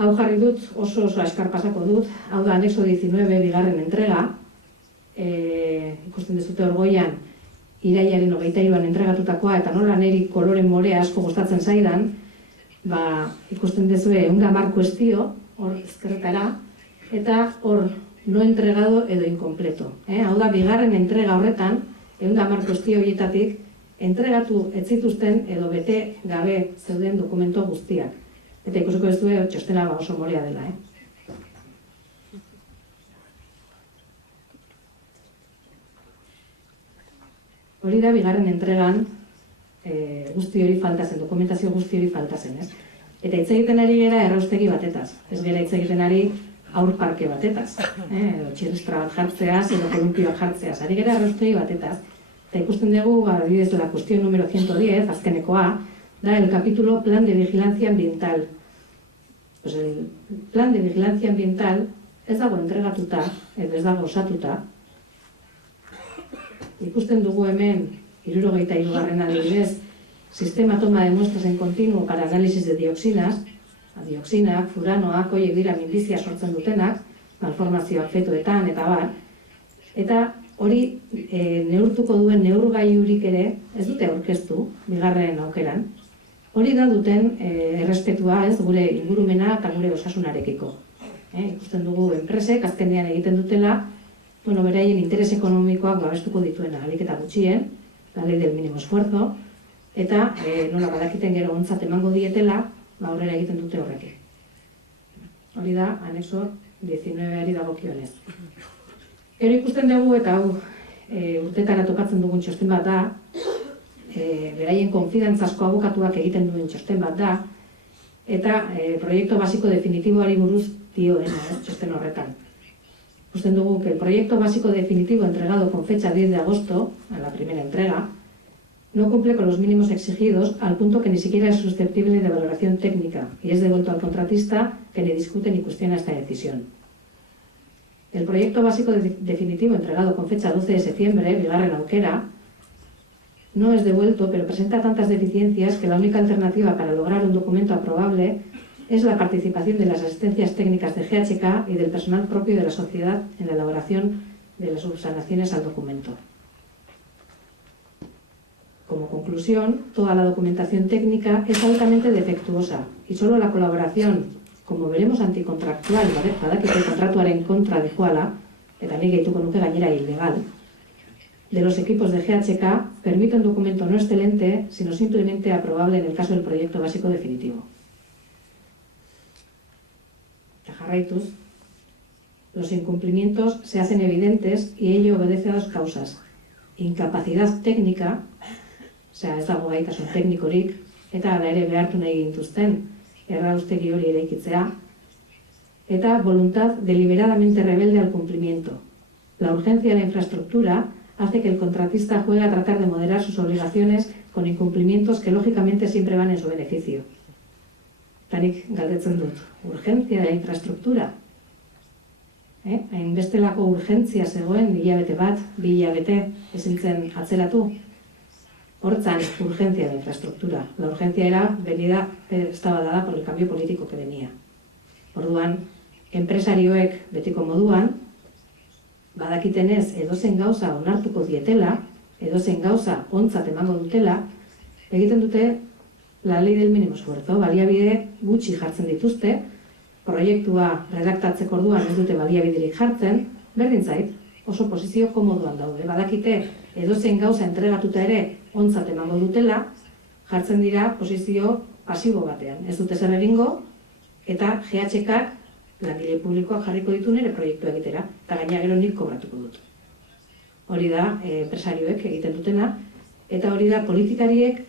Hau jarri dut, oso askar pasako dut, hau da anexo 19 bigarren entrega, ikusten dezute orgoian, irailaren 23an entregatutakoa, eta nola niri kolore morea asko gustatzen zaidan, ikusten dezue 110 kuestio, hor ezkerretara, eta hor no entregado edo incompleto. Hau da, bigarren entrega horretan, 110 kuestio horietatik, entregatu ez zituzten edo bete gabe zeuden dokumento guztiak. Eta ikusiko ez du txostena oso morea dela. Hori da, bigarren entregan guzti hori falta zen, dokumentazio guzti hori falta zen, ez? Eta hitz egiten ari gera erraustegi batetaz. Ez gera hitz egiten ari aur parke batetaz, edo txirristra bat jartzeaz, edo kolumpioak jartzeaz, ari gara erraustegi batetaz. Eta ikusten dugu, adibidez, la cuestión número 110, azkenekoa, da el capítulo Plan de Vigilancia Ambiental. Pues el Plan de Vigilancia Ambiental ez dago entregatuta, edo ez dago osatuta. Ikusten dugu hemen, 73. adibidez, sistema toma de muestras en continuo para análisis de dioxinas, dioxinak, furanoak, horiek dira mindizia sortzen dutenak, malformazioak fetoetan eta bar, eta hori neurtuko duen neurgailurik ere ez dute aurkeztu, bigarren aukeran. Hori da duten errespetua, ez, gure ingurumena eta gure osasunarekiko. Ikusten dugu enpresek azkenean egiten dutela, beraien interes ekonomikoak babestuko dituena, ahalik eta gutxien, la ley del mínimo esfuerzo, eta nola badakiten gero ontzat emango dietela, aurrera egiten dute horrekin. Hori da, anexo 19ari dagokionez. Gero ikusten dugu, eta hau urtetara tokatzen dugun txosten bat da, beraien konfidantzazko abokatuak egiten duen txosten bat da, eta proyecto básico definitiboari buruz dioena txosten horretan. Ikusten dugu que el proyecto básico definitivo entregado con fecha 10 de agosto, a la primera entrega, no cumple con los mínimos exigidos al punto que ni siquiera es susceptible de valoración técnica y es devuelto al contratista que ni discute ni cuestiona esta decisión. El proyecto básico definitivo entregado con fecha 12 de septiembre, bigarren aukera, no es devuelto, pero presenta tantas deficiencias que la única alternativa para lograr un documento aprobable es la participación de las asistencias técnicas de GHK y del personal propio de la sociedad en la elaboración de las subsanaciones al documento. Como conclusión, toda la documentación técnica es altamente defectuosa y solo la colaboración, como veremos anticontractual, badakite kontratuaren kontra dijoala, eta nik gehituko nuke gainera ilegal, de los equipos de GHK permite un documento no excelente, sino simplemente aprobable en el caso del proyecto básico definitivo. Jarraituz, los incumplimientos se hacen evidentes y ello obedece a dos causas. Incapacidad técnica, ez dago gaitasun teknikorik, eta hala ere behartu nahi gintuzten erraustegi hori eraikitzea, eta voluntad deliberadamente rebelde al cumplimiento. La urgencia de la infraestructura hace que el contratista juegue a tratar de moderar sus obligaciones con incumplimientos que lógicamente siempre van en su beneficio. Tanik galdetzen dut, urgentzia da infrastruktura. Hainbestelako urgentzia zegoen, hilabete bat, 2 hilabete ezin zen atzeratu. Hortzan, urgentzia da infrastruktura. La urgencia era venida, estaba dada por el cambio político que venía. Orduan, enpresarioek betiko moduan, badakitenez edozen gauza onartuko dietela, edozen gauza ontzat emango dutela, egiten dute la ley del mínimo esfuerzo, baliabide gutxi jartzen dituzte, proiektua redaktatzeko orduan ez dute baliabiderik jartzen, berdin zait, oso posizio komoduan daude. Badakite edozein gauza entregatuta ere ontzat emango dutela, jartzen dira posizio pasibo batean. Ez dute zer egingo, eta GHK langile publikoak jarriko ditu nire proiektua egitera, eta gaina gero nik kobratuko dut. Hori da enpresarioek egiten dutena, eta hori da politikariek,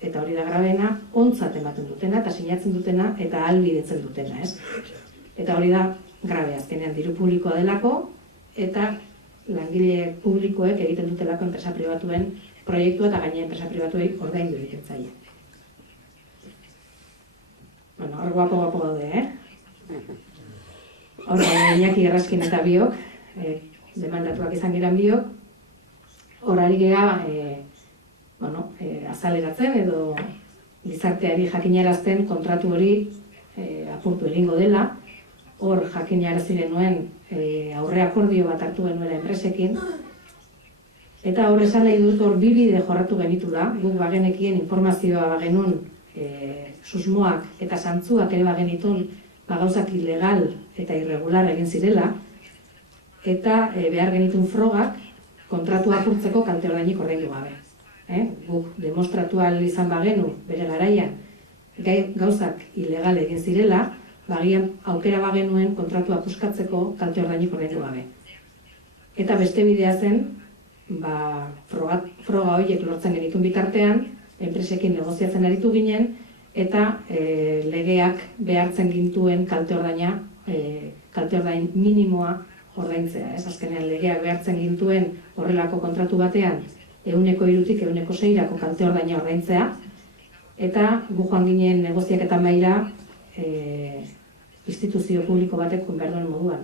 eta hori da grabena, ontzat ematen dutena, eta sinatzen dutena, eta ahalbidetzen dutena, ez? Eta hori da grabe, azkenean diru publikoa delako, eta langile publikoek egiten dutelako enpresa pribatuen proiektua, eta gaina enpresa pribatuei ordaindu egiten zaie. Bueno, hor guapo gaude, Hor, Iñaki Errazkin eta biok, demandatuak izan geran biok, hor ari gera, azaleratzen edo gizarteari jakinarazten kontratu hori apurtu egingo dela. Hor jakinarazi genuen aurre akordio bat hartu genuela enpresekin. Eta hor esan nahi dut hor bi bide jorratu genitula, guk bagenekien informazioa bagenun susmoak eta zantzuak ere bagenitun gauzak ilegal eta irregular egin zirela, eta behar genitun frogak kontratua apurtzeko kalte ordainik ordaindu gabe. Guk demostratu ahal izan bagenu bere garaian gauzak ilegal egin zirela, bagian aukera bagenuen kontratua puskatzeko kalte ordainik ordaindu gabe. Eta beste bidea zen, froga horiek lortzen genitun bitartean, enpresekin negoziatzen aritu ginen, eta legeak behartzen gintuen kalte ordaina kalte ordain minimoa ordaintzea, ez? Azkenean legeak behartzen gintuen horrelako kontratu batean 100-tik 106-rako kalte ordaina ordaintzea, eta gu joan ginen negoziaketa mahaira instituzio publiko batek behar duen moduan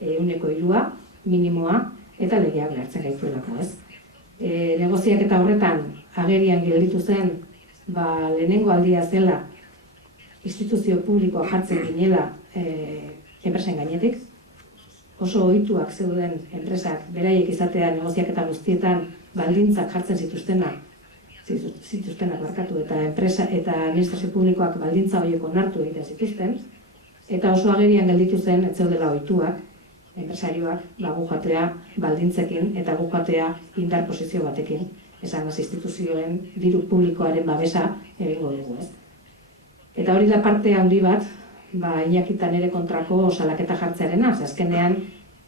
103 minimoa eta legeak behartzen gaituelako, ez? Negoziaketa horretan agerian gelditu zen lehenengo aldia zela instituzio publikoa jartzen ginela enpresen gainetik. Oso ohituak zeuden enpresak beraiek izatea negoziaketa guztietan baldintzak jartzen zituztenak barkatu, eta enpresa eta administrazio publikoak baldintza horiek onartu egiten zituzten, eta oso agerian gelditu zen ez zeudela ohituak enpresarioak gu joatea baldintzekin eta gu joatea indar posizio batekin, esanez instituzioen diru publikoaren babesa egingo dugu, ez? Eta hori da parte handi bat, Iñakitan ere kontrako salaketa jartzearena, azkenean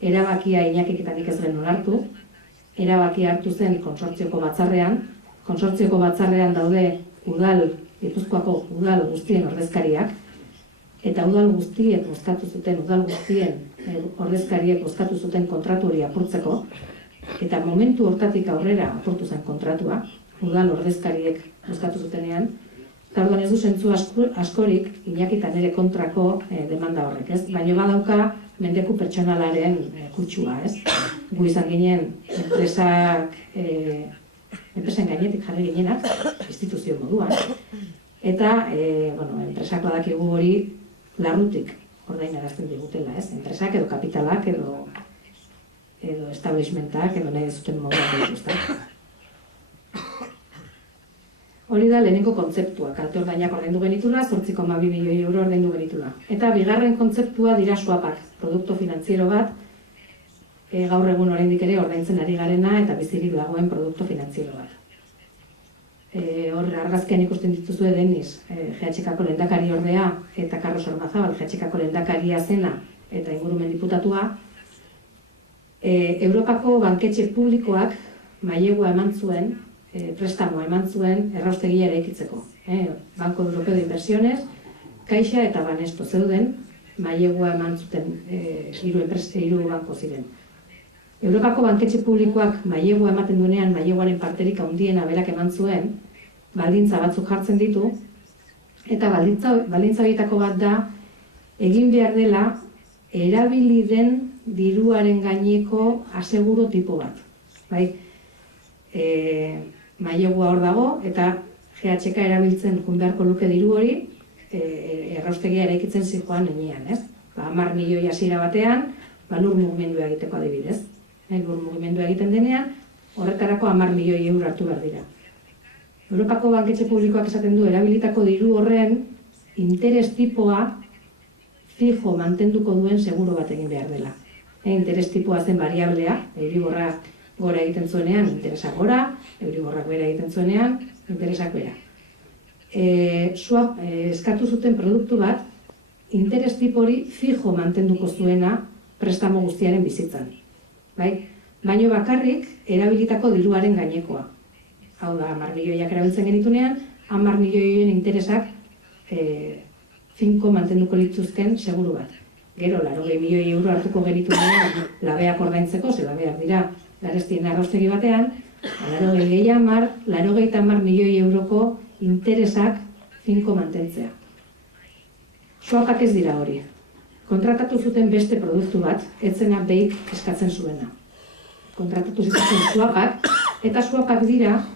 erabakia Iñakiketanik ez genuen hartu, erabakia hartu zen konsortzioko batzarrean daude Gipuzkoako udal guztien ordezkariak, eta udal guztien ordezkariek bozkatu zuten kontratu hori apurtzeko, eta momentu hortatik aurrera apurtu zen kontratua, udal ordezkariek bozkatu zutenean, eta orduan ez du zentzu askorik Iñakitan ere kontrako demanda horrek, ez? Baina badauka mendeku pertsonalaren kutsua, ez? Gu izan ginen enpresen gainetik jarri ginenak, instituzio moduan, eta enpresak badakigu hori larrutik ordainarazten digutela, ez? Enpresak edo kapitalak edo establishmentak edo nahi dezuten moduan dituzta. Hori da lehenengo kontzeptua, kalte ordainak ordaindu genitula, 8,2 milioi euro ordaindu genitula. Eta bigarren kontzeptua dira swapak, produktu finantziero bat, gaur egun oraindik ere ordaintzen ari garena eta bizirik dagoen produktu finantziero bat. Hor argazkian ikusten dituzue Deniz, GHKko lehendakari ordea eta Carlos Ormazabal, GHKko lehendakaria zena eta ingurumen diputatua, Europako banketxe publikoak mailegua eman zuen, prestamoa eman zuen erraustegia eraikitzeko. Banco Europeo de Inversiones, Caixa eta Banesto zeuden mailegua eman zuten hiru banko ziren. Europako banketxe publikoak mailegua ematen duenean, maileguaren parterik handiena berak eman zuen, baldintza batzuk jartzen ditu, eta baldintza horietako bat da, egin behar dela, erabili den diruaren gaineko aseguro tipo bat. Mailegua hor dago, eta GHK erabiltzen joan beharko luke diru hori, erraustegia eraikitzen zijoan enean, ez? 10 milioi hasiera batean, lur mugimendua egiteko adibidez. Lur mugimendua egiten denean, horretarako 10 milioi euro hartu behar dira. Europako banketxe publikoak esaten du, erabilitako diru horren interes tipoa fijo mantenduko duen seguro bat egin behar dela. Interes tipoa zen variablea, Euriborrak gora egiten zuenean, interesak gora, Euriborrak bera egiten zuenean, interesak bera. Eskatu zuten produktu bat, interes tipori fijo mantenduko zuena prestamo guztiaren bizitzan. Baina bakarrik erabilitako diruaren gainekoa. Hau da, 10 milioiak erabiltzen genitunean, 10 milioien interesak finko mantenduko lituzken seguru bat. Gero, 80 milioi euro hartuko genitunean labeak ordaintzeko, ze labeak dira garestien arraustegi batean, 80 milioi euroko interesak finko mantentzea. Swapak ez dira hori. Kontratatu zuten beste produktu bat, etzena BEIk eskatzen zuena. Kontratatu zuten swapak, eta swapak dira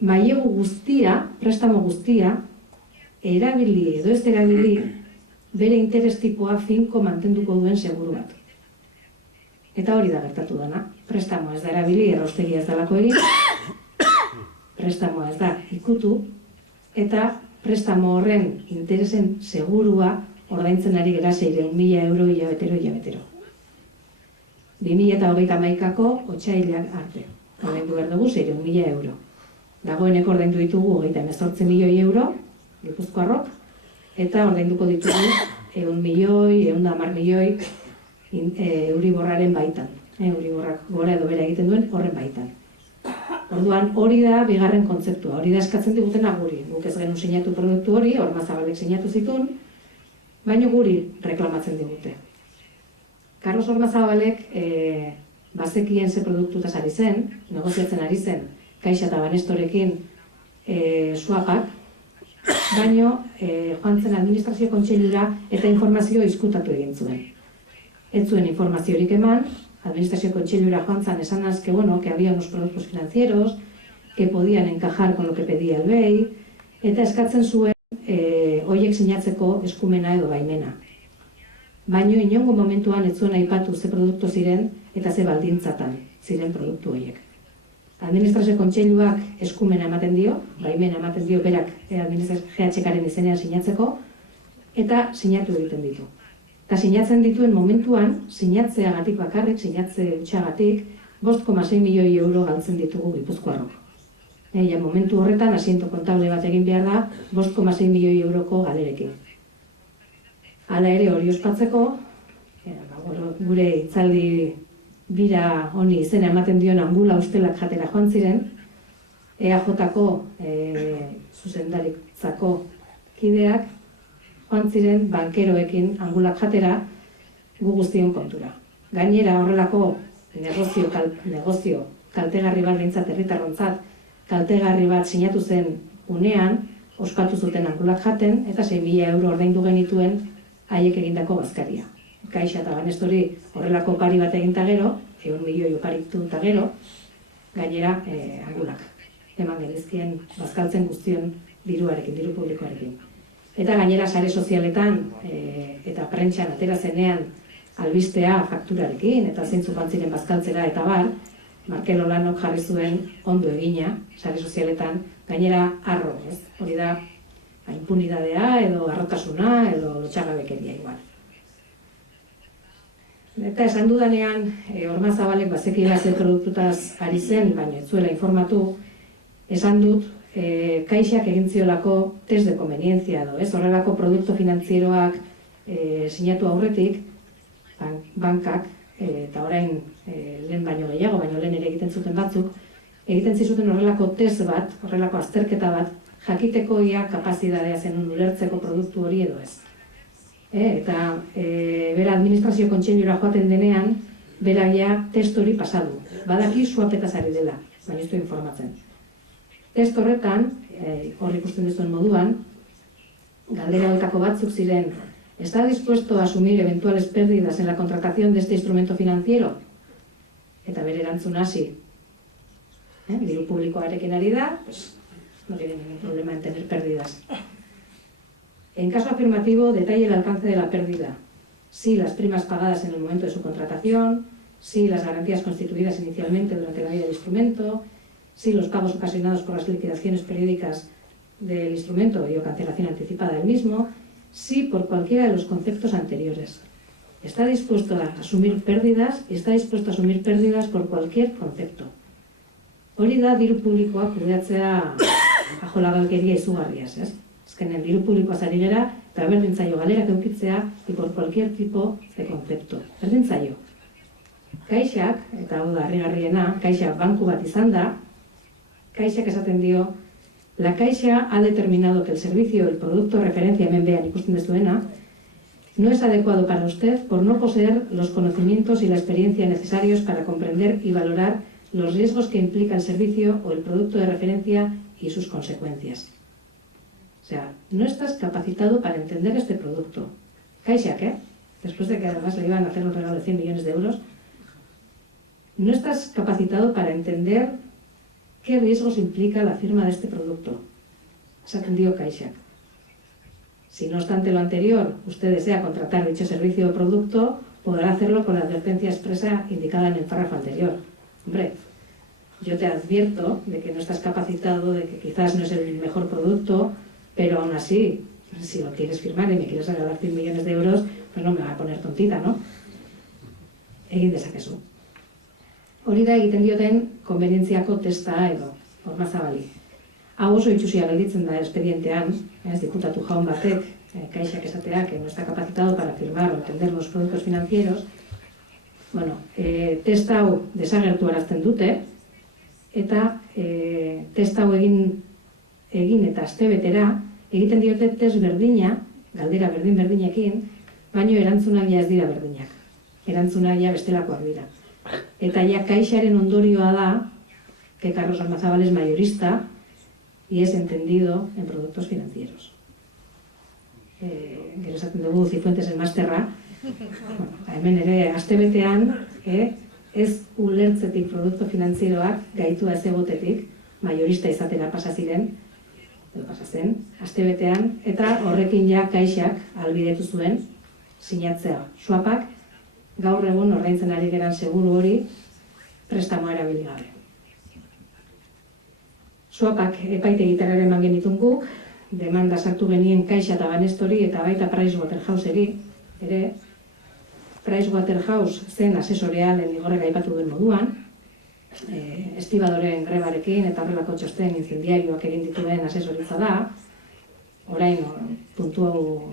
mailegu guztia, prestamo guztia, erabili edo ez erabili, bere interes tipoa finko mantenduko duen seguru bat. Eta hori da gertatu dana. Prestamoa ez da erabili, erraustegia ez dalako egin, prestamoa ez da ikutu, eta prestamo horren interesen segurua ordaintzen ari gara 600.000 euro hilabetero. 2021ko otsailak arte. Ordaindu behar dugu 600.000 euro. Dagoeneko ordaindu ditugu 18 milioi euro, Gipuzkoarrok, eta ordainduko ditugu 100 milioi, 110 milioi Euriborraren baitan. Euriborrak gora edo bera egiten duen horren baitan. Orduan hori da bigarren kontzeptua, hori da eskatzen digutena guri. Guk ez genuen sinatu produktu hori, Ormazabalek sinatu zituen, baino guri reklamatzen digute. Carlos Ormazabalek bazekien ze produktutaz ari zen, negoziatzen ari zen, Caixa eta Banestorekin swapak, baino joan zen administrazio kontseilura eta informazio izkutatu egin zuen. Ez zuen informaziorik eman, administrazio kontseilura joan zen esanaz que, bueno, que había unos productos financieros, que podían encajar con lo que pedía el BEI, eta eskatzen zuen horiek sinatzeko eskumena edo baimena. Baino inongo momentuan ez zuen aipatu ze produktu ziren eta ze baldintzatan ziren produktu horiek. Administrazio kontseiluak eskumena ematen dio, baimena ematen dio berak GHK-aren izenean sinatzeko, eta sinatu egiten ditu. Eta sinatzen dituen momentuan, sinatzeagatik bakarrik, sinatze utxagatik, 5,6 milioi euro galtzen ditugu Gipuzkoarrok. Momentu horretan, asiento kontable bat egin behar da, 5,6 milioi euroko galerekin. Hala ere hori ospatzeko, gure hitzaldi bira honi izena ematen dion angula ustelak jatera joan ziren, EAJ-ko zuzendaritzako kideak joan ziren bankeroekin angulak jatera gu guztion kontura. Gainera horrelako negozio kaltegarri bat behintzat herritarrontzat, kaltegarri bat sinatu zen unean, ospatu zuten angulak jaten, eta 6.000 euro ordaindu genituen haiek egindako bazkaria. Caixa eta Banestori horrelako opari bat eginta gero, 100 milioi oparitu eta gero, gainera angulak. Eman genizkien bazkaltzen guztion diruarekin, diru publikoarekin. Eta gainera sare sozialetan eta prentxan atera zenean albistea fakturarekin eta zeintzuk ziren bazkaltzera eta bar, Markel Olanok jarri zuen ondo egina, sare sozialetan, gainera arro, ez? Hori da, impunidadea edo garrotasuna edo lotxagabekeria igual. Eta esan dudanean, Ormazabalek bazekiela ze produktutaz ari zen, baina ez zuela informatu, esan dut, Caixak egin ziolako test de conveniencia edo, ez? Horrelako produktu finantzieroak sinatu aurretik, bankak, eta orain lehen baino gehiago, baino lehen ere egiten zuten batzuk, egiten zizuten horrelako test bat, horrelako azterketa bat, jakiteko ia kapazitatea zenun ulertzeko produktu hori edo ez. Eta bera administrazio kontseilura joaten denean, bera ja test hori pasadu. Badaki suapetaz ari dela, baina ez du informatzen. Test horretan, hor ikusten duzuen moduan, galdera hauetako batzuk ziren, ¿está dispuesto a asumir eventuales pérdidas en la contratación de este instrumento financiero? Eta bere erantzun hasi. Diru publikoarekin ari da, pues no tiene ningún problema en tener pérdidas. En caso afirmativo, detalle el alcance de la pérdida. Sí, las primas pagadas en el momento de su contratación, sí, las garantías constituidas inicialmente durante la vida del instrumento, sí, los pagos ocasionados por las liquidaciones periódicas del instrumento y o cancelación anticipada del mismo, sí, por cualquiera de los conceptos anteriores. Está dispuesto a asumir pérdidas y está dispuesto a asumir pérdidas por cualquier concepto. Hori da diru publikoa kudeatzea ajolagalkeria izugarriaz, ez? Azkenen diru publikoa zari gera, eta berdintzaio galerak eukitzea y por cualquier tipo de concepto. Berdintzaio. Caixak, eta hau da harrigarriena, Caixa banku bat izan da, Caixak esaten dio, la Caixa ha determinado que el servicio o el producto de referencia hemen behan ikusten dezuena no es adecuado para usted por no poseer los conocimientos y la experiencia necesarios para comprender y valorar los riesgos que implica el servicio o el producto de referencia y sus consecuencias. O sea, no estás capacitado para entender este producto. Caixa, ¿qué? Después de que además le iban a hacer un regalo de 100 millones de euros, no estás capacitado para entender qué riesgos implica la firma de este producto. Se ha atendido Caixa. Si no obstante lo anterior, usted desea contratar dicho servicio o producto, podrá hacerlo con la advertencia expresa indicada en el párrafo anterior. Hombre, yo te advierto de que no estás capacitado, de que quizás no es el mejor producto, pero aún así, si lo quieres firmar y me quieres regalar 100 millones de euros, pues no me va a poner tontita, ¿no? Egin dezakezu. Hori da egiten dioten konbenientziako testa edo, Ormazabali. Hau oso itxusia gelditzen da espedientean, diputatu jaun batek, Caixak esatea, que no está capacitado para firmar o entender los productos financieros. Bueno, testa hau desagertu arazten dute, eta testa hau egin eta astebetera egiten diote test berdina galdera berdin-berdinekin, baino erantzunagia ez dira berdinak. Erantzunagia bestelakoak dira. Eta ja kaixaren ondorioa da, que Carlos Ormazabal es mayorista y es entendido en productos financieros. Gero esaten dugu Cifuentes en masterra, hemen ere, astebetean, ez ulertzetik produktu finanzieroak gaitua ez egotetik, maiorista izatera pasa zen, astebetean, eta horrekin ja kaixak albidetu zuen sinatzea. Swapak gaur egun ordaintzen ari geran seguru hori prestamoa erabili gabe. Swapak epaitegitara eman genitun guk, demanda sartu genien Caixa eta Banestori eta baita Pricewaterhouseri, ere Pricewaterhouse zen asesorea lehen igorrek aipatu duen moduan, estibadoren grebarekin eta horrelako txosten incendiarioak egin dituen asesoritza da. Orain puntu hau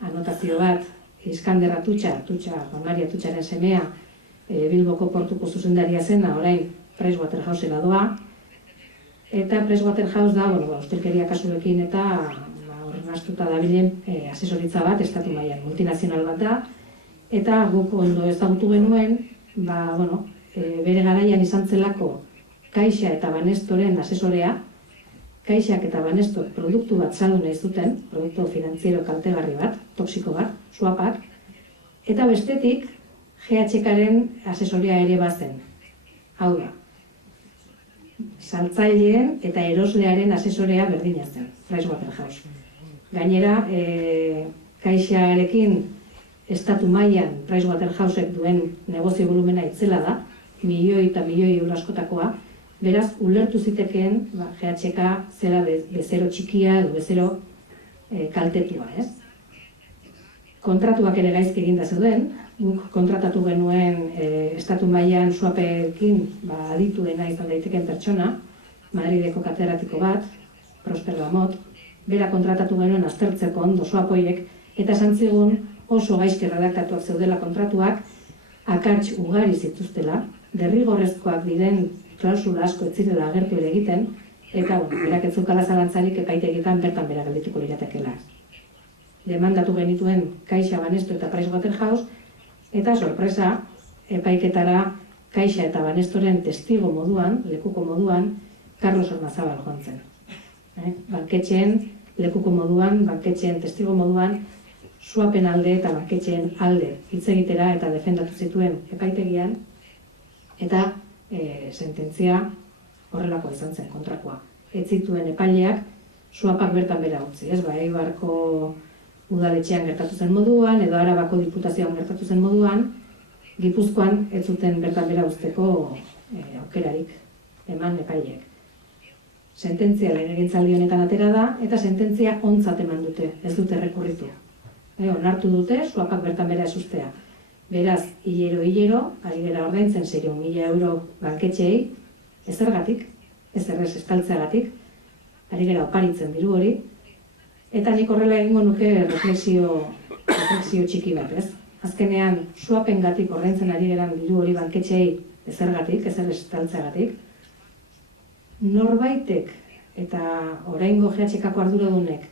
anotazio bat, Iskander Atutxa, Juan Mari Atutxaren semea, Bilboko portuko zuzendaria zena, orain Pricewaterhousera doa. Eta Pricewaterhouse da, ustelkeria kasuekin eta ordenaztuta dabilen asesoritza bat, estatu mailan multinazional bat da. Eta guk ondo ezagutu genuen, bere garaian izan zelako Caixa eta Banestoren asesorea, Caixak eta Banestor produktu bat saldu nahi zuten, produktu finantziero kaltegarri bat, toksiko bat, Swapak, eta bestetik GHKaren asesorea ere bazen. Hau da, saltzaileen eta eroslearen asesorea berdina zen, Pricewaterhouse. Gainera, Caixarekin estatu mailan Pricewaterhousek duen negozio volumena itzela da, milioi eta milioi euro askotakoa, beraz, ulertu zitekeen GHK zera bezero txikia edo bezero kaltetua, ez? Kontratuak ere gaizki eginda zeuden, guk kontratatu genuen estatu mailan Swapekin adituena izan daiteken pertsona, Madrideko katedratiko bat, Prosper Lamot, bera kontratatu genuen aztertzeko ondo Swapoiek, eta esan zigun oso gaizki redaktatuak zeudela kontratuak, akats ugari zituztela, derrigorrezkoak diren klausula asko ez zirela agertu ere egiten, eta berak ez zukala zalantzarik epaitegitan bertan bera geldituko liratekeela. Demandatu genituen Caixa, Banestor eta Pricewaterhouse, eta sorpresa, epaiketara Caixa eta Banestoren testigo moduan, lekuko moduan, Carlos Ormazabal joan zen. Banketxeen lekuko moduan, banketxeen testigo moduan, Swapen alde eta banketxeen alde hitz egitera eta defendatu zituen epaitegian, eta sententzia horrelakoa izan zen kontrakoa. Ez zituen epaileak Swapak bertan bera utzi, ez? Eibarko udaletxean gertatu zen moduan, edo Arabako diputazioan gertatu zen moduan, Gipuzkoan ez zuten bertan bera uzteko aukerarik eman epaileek. Sententzia legegintzaldi honetan atera da, eta sententzia ontzat eman dute, ez dute errekurritu. Onartu dute, Swapak bertan bera ez uztea. Beraz, hilero, ari gara ordaintzen 6.000 euro banketxeei, ezergatik, ezerrez estaltzeagatik, ari gara oparitzen diru hori, eta nik horrela egingo nuke reflexio txiki bat, ez? Azkenean, Swapengatik ordaintzen ari geran diru hori banketxeei ezergatik, ezerrez estaltzeagatik, norbaitek eta oraingo GHKko arduradunek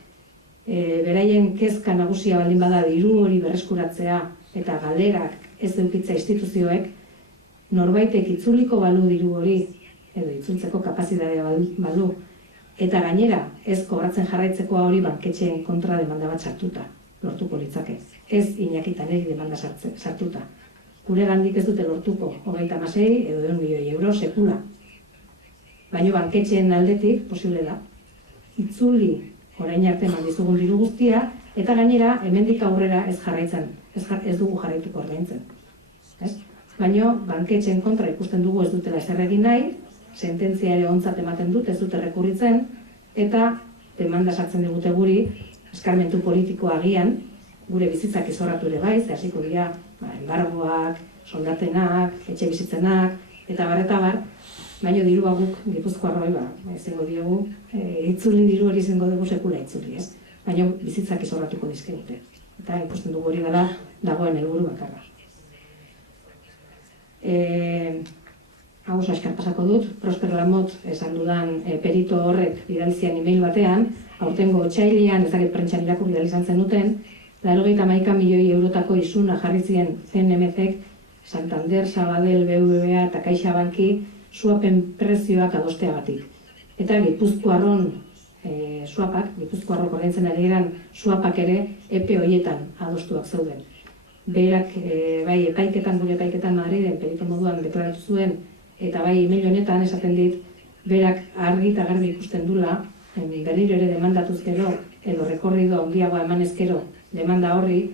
beraien kezka nagusia baldin bada diru hori berreskuratzea eta galderak ez edukitzea instituzioek, norbaitek itzuliko balu diru hori, edo itzultzeko kapazitatea balu, eta gainera ez kobratzen jarraitzeko hori banketxeen kontra demanda bat sartuta, lortuko litzake. Ez Iñakitan eri demanda sartuta. Gure gandik ez dute lortuko, 36 edo 1 milioi euro sekula. Baina banketxeen aldetik posible da. Itzuli orain arte eman dizugun diru guztia, eta gainera hemendik aurrera ez dugu jarraituko ordaintzen. Baina banketxeen kontra ikusten dugu ez dutela ezer egin nahi, sententzia ere ontzat ematen dut, ez dute rekurritzen, eta demanda sartzen digute guri, eskarmentu politikoa agian, gure bizitzak izorratu ere bai, hasiko dira enbargoak, soldatenak, etxe bizitzenak, eta bar, baina dirua guk Gipuzkoarroi izango diegu, itzuli diru hori izango dugu sekula itzuli, ez? Baina bizitzak izorratuko dizkigute. Eta ikusten dugu hori dagoen helburu bakarra. hau askar pasako dut, Prosper Lamot esan dudan perito horrek bidalizian email batean, aurtengo otsailean, ez dakit prentsan irakurri izan zenuten, 91 milioi eurotako isuna jarri zien CNMCek Santander, Sabadell, BBVA eta CaixaBanki suapen prezioak adosteagatik. Eta Gipuzkoarron suapak, Gipuzkoarrok ordaintzen ari eran suapak ere epe horietan adostuak zeuden. Berak, bai, epaiketan, gure epaiketan Madriden perito moduan deklaratu zuen, eta bai, email honetan esaten dit, berak argi eta garbi ikusten dula, berriro ere demandatuz gero, edo rekorrido handiagoa emanez gero, demanda horri,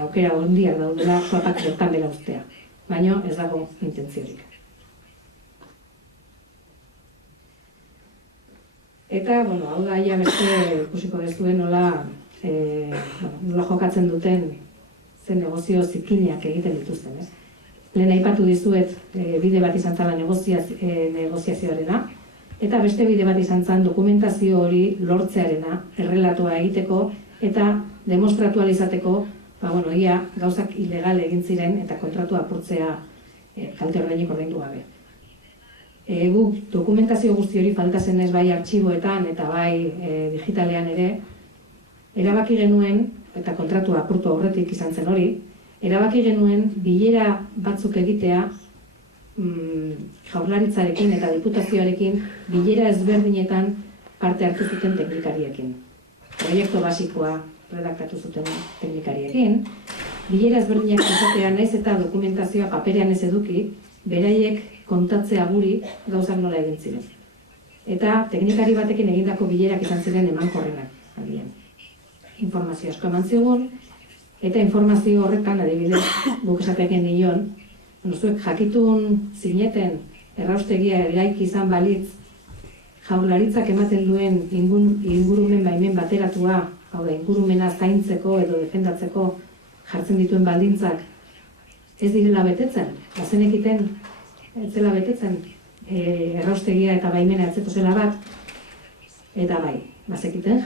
aukera handiak daudela suapak bertan bera ustea. Baina ez dago intentziorik. Eta, bueno, hau da, ja beste ikusiko dezuen nola jokatzen duten zen negozio zikinak egiten dituzten, ez? Lehen aipatu dizuet bide bat izan zala negoziazioarena, eta beste bide bat izan zan dokumentazio hori lortzearena, errelatoa egiteko, eta demostratu izateko, ia gauzak ilegal egin ziren eta kontratua apurtzea kalte ordainik ordaindu gabe. Guk dokumentazio guzti hori falta zenez bai artxiboetan eta bai digitalean ere, erabaki genuen, eta kontratua apurtu aurretik izan zen hori, erabaki genuen bilera batzuk egitea Jaurlaritzarekin eta Diputazioarekin bilera ezberdinetan parte hartu zuten teknikariekin. Proiektu basikoa redaktatu zuten teknikariekin, bilera ezberdinak izatea naiz eta dokumentazioa paperean ez eduki, beraiek kontatzea guri gauzak nola egin ziren. Eta teknikari batekin egindako bilerak izan ziren emankorrenak, agian. Informazio asko eman zigun, eta informazio horretan, adibidez, guk esateken nion, zuek jakitun zineten erraustegia eraiki izan balitz, Jaurlaritzak ematen duen ingurumen baimen bateratua, hau da, ingurumena zaintzeko edo defendatzeko jartzen dituen baldintzak, ez direla betetzen, bazenekiten ez zela betetzen, erraustegia eta baimena atzeko zela bat, eta bai, bazekiten,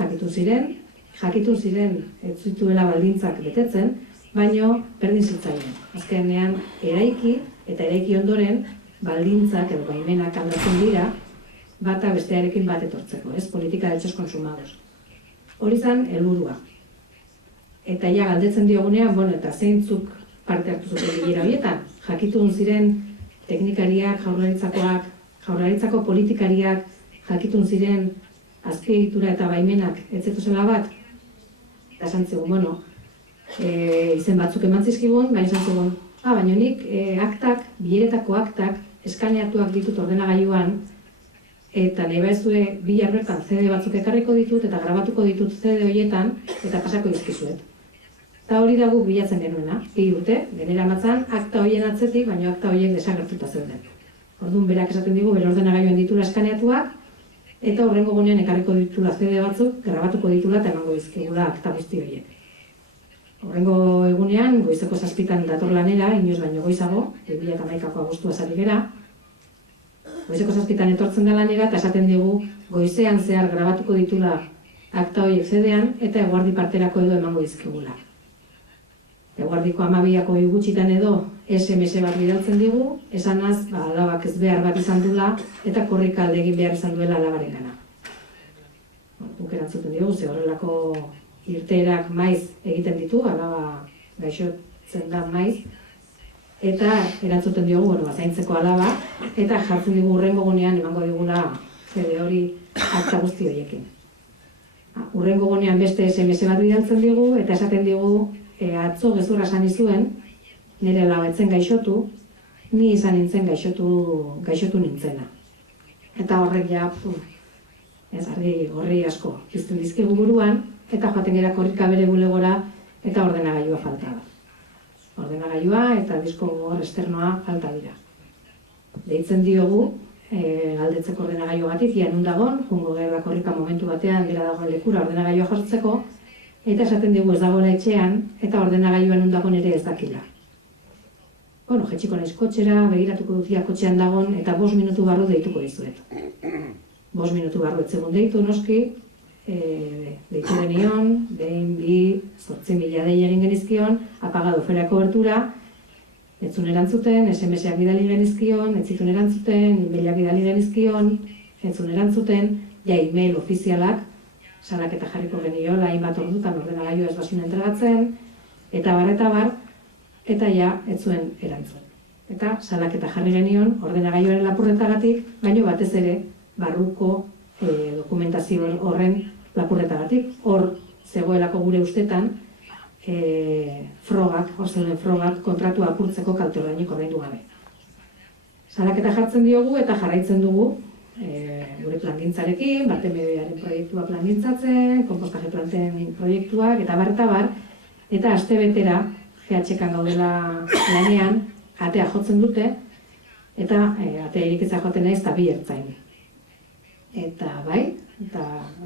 jakitun ziren ez zituela baldintzak betetzen, baino berdin zitzaien. Azkenean eraiki eta eraiki ondoren baldintzak edo baimenak aldatzen dira bata bestearekin bat etortzeko, ez? Politika de hechos consumados. Hori zen helburua. Eta ja galdetzen diogunean, eta zeintzuk parte hartu zuten bilera horietan, jakitun ziren teknikariak, Jaurlaritzako politikariak, jakitun ziren azpiegitura eta baimenak ez zetuzela bat, eta esan zigun, izen batzuk eman zizkigun, baina esan zigun, baina nik bileretako aktak eskaneatuak ditut ordenagailuan, eta nahi baizue bihar bertan CD batzuk ekarriko ditut eta grabatuko ditut CD horietan eta pasako dizkizuet. Eta hori da guk bilatzen genuena, 2 urte, genera matzan akta horien atzetik, baina akta horiek desagertuta zeuden. Orduan berak esaten digu, bere ordenagailuan ditula eskaneatuak, eta horrengo gunean ekarriko ditula CD batzuk, grabatuko ditula eta emango dizkigula akta guzti horiek. Horrengo egunean, goizeko 7 dator lanera, inoiz baino goizago, 2011ko abuztuaz ari gera. Goizeko 7 etortzen da lanera eta esaten digu goizean zehar grabatuko ditula akta horiek CD-an eta eguerdi parterako edo emango dizkigula. Eguerdiko 12ako gutxitan edo SMS bat bidaltzen digu, esanaz, alabak ez behar bat izan dula eta korrika alde egin behar izan duela alabarengana. Guk erantzuten digu, ze horrelako irteerak maiz egiten ditu, alaba gaixotzen da maiz, eta erantzuten diogu, zaintzeko alaba, eta jartzen digu hurrengo gunean emango digula CD hori akta guzti horiekin. Hurrengo gunean beste SMS bat bidaltzen digu, eta esaten digu, atzo gezurra esan izuen, nire alaba etzen gaixotu, ni izan nintzen gaixotu nintzena. Eta horrek ja, horri asko pizten dizkigu buruan, eta joaten gara korrika bere bulegora eta ordenagailua falta da. Ordenagailua eta disko gogor esternoa falta dira. Deitzen diogu, galdetzeko ordenagailu batik, ian undagon, jungo gara korrika momentu batean dira dagoen lekura ordenagailua jortzeko, eta esaten digu ez dagoela etxean, eta ordenagailuan undagon ere ez dakila. Jetxiko naiz kotxera, begiratuko dutia kotxean dagon, eta 5 minutu barru deituko dizuet. 5 minutu barru etzegun deitu, noski, deitu denion, 2, 8 mila dei egin genizkion, apagado fuera kobertura, Etzun erantzuten, SMS-ak bidali genizkion, ez zituen erantzuten, e-mailak bidali genizkion, etzun erantzuten, ja e-mail ofizialak, salaketa jarriko geniola, hainbat ordutan ordenagailua ez bazuen entregatzen, eta bar, eta ja ez zuen erantzun. Eta salaketa jarri genion ordenagailuaren lapurretagatik, baino batez ere barruko dokumentazio horren lapurretagatik. Hor zegoelako gure ustetan frogak kontratu apurtzeko kalte ordainik ordaindu gabe. Salaketa jartzen diogu eta jarraitzen dugu gure plangintzarekin, BATMB-aren proiektua plangintzatzen, konpostaje planten proiektuak, eta bar, eta astebetera GH-kan gaudela lanean, atea jotzen dute, eta atea irikitzea joaten ez, eta bi ertzain. Eta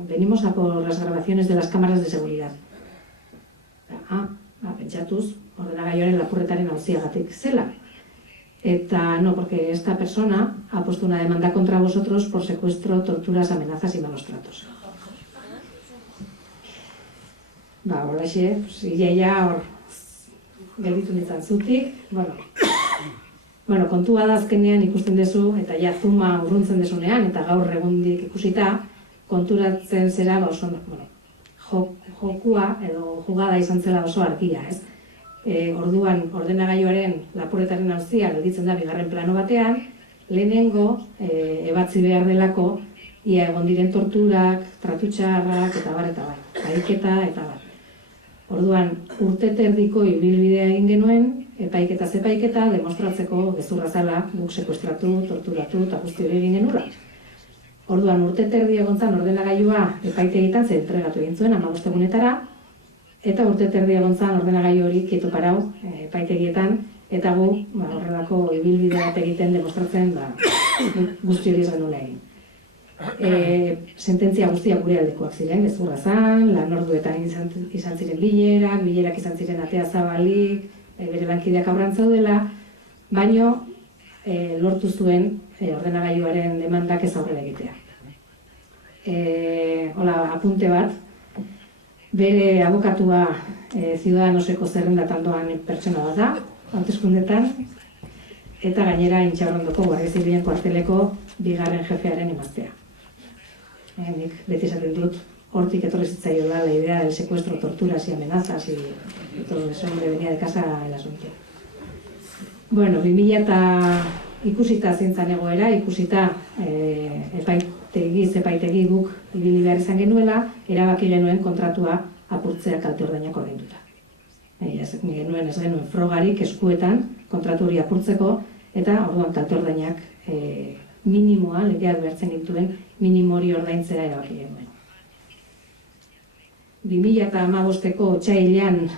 venimos a por las grabaciones de las cámaras de seguridad. Pentsatuz, ordenagailuaren lapurretaren auziagatik zela. Eta no, porque esta persona ha puesto una demanda contra vosotros por secuestro, torturas, amenazas y malos tratos. Horrexe, iaia hor gelditu nintzen zutik. Bueno, kontua da azkenean ikusten dezu, eta ja zuma urruntzen desunean, eta gaur egundik ikusita, konturatzen zera jokua edo jugada izan zela oso argia, ez? Orduan, ordenagailuaren lapurretaren auzia gelditzen da bigarren plano batean, lehenengo ebatzi behar delako, ia egon diren torturak, tratu txarrak, eta bar, ariketa, eta bar. Orduan, urte erdiko ibilbidea egin genuen, epaiketa zepaiketa, demostratzeko gezurra zala guk sekuestratu, torturatu eta guzti hori egin genura. Orduan, urte erdi egontzan ordenagailua epaitegietan ze entregatu egin zuen 15 egunetara, eta urte erdi egontzan ordenagailu hori kieto parau epaitegietan, eta gu horrelako ibilbide bat egiten demostratzen guzti hori ez genuen egin. Sententzia guztia gure aldekoak ziren, gezurra zan, lan orduetan izan ziren bilerak izan ziren atea zabalik, bere lankideak aurran zaudela, baino lortu zuen ordenagailuaren demandak ez aurrera egitea. Apunte bat, bere abokatua Ciudadanoseko zerrendatan doan pertsona bat da, hauteskundetan, eta gainera Intxaurrondoko Guardia Zibilen kuarteleko bigarren jefearen emaztea. Nik beti esaten dut, hortik etorri zitzaiola la idea del secuestro, torturas y amenazas y todo eso me venía de casa el asunto. Bueno, 2000 ikusita zintzan egoera, ikusita epaitegi guk ibili behar izan genuela, erabaki genuen kontratua apurtzea kalte ordainak ordainduta. Ez genuen frogarik eskuetan kontratu hori apurtzeko, eta orduan kalte ordainak minimoa, legeak behartzen dituen, minimo hori ordaintzea erabaki genuen. 2015ko otsailean,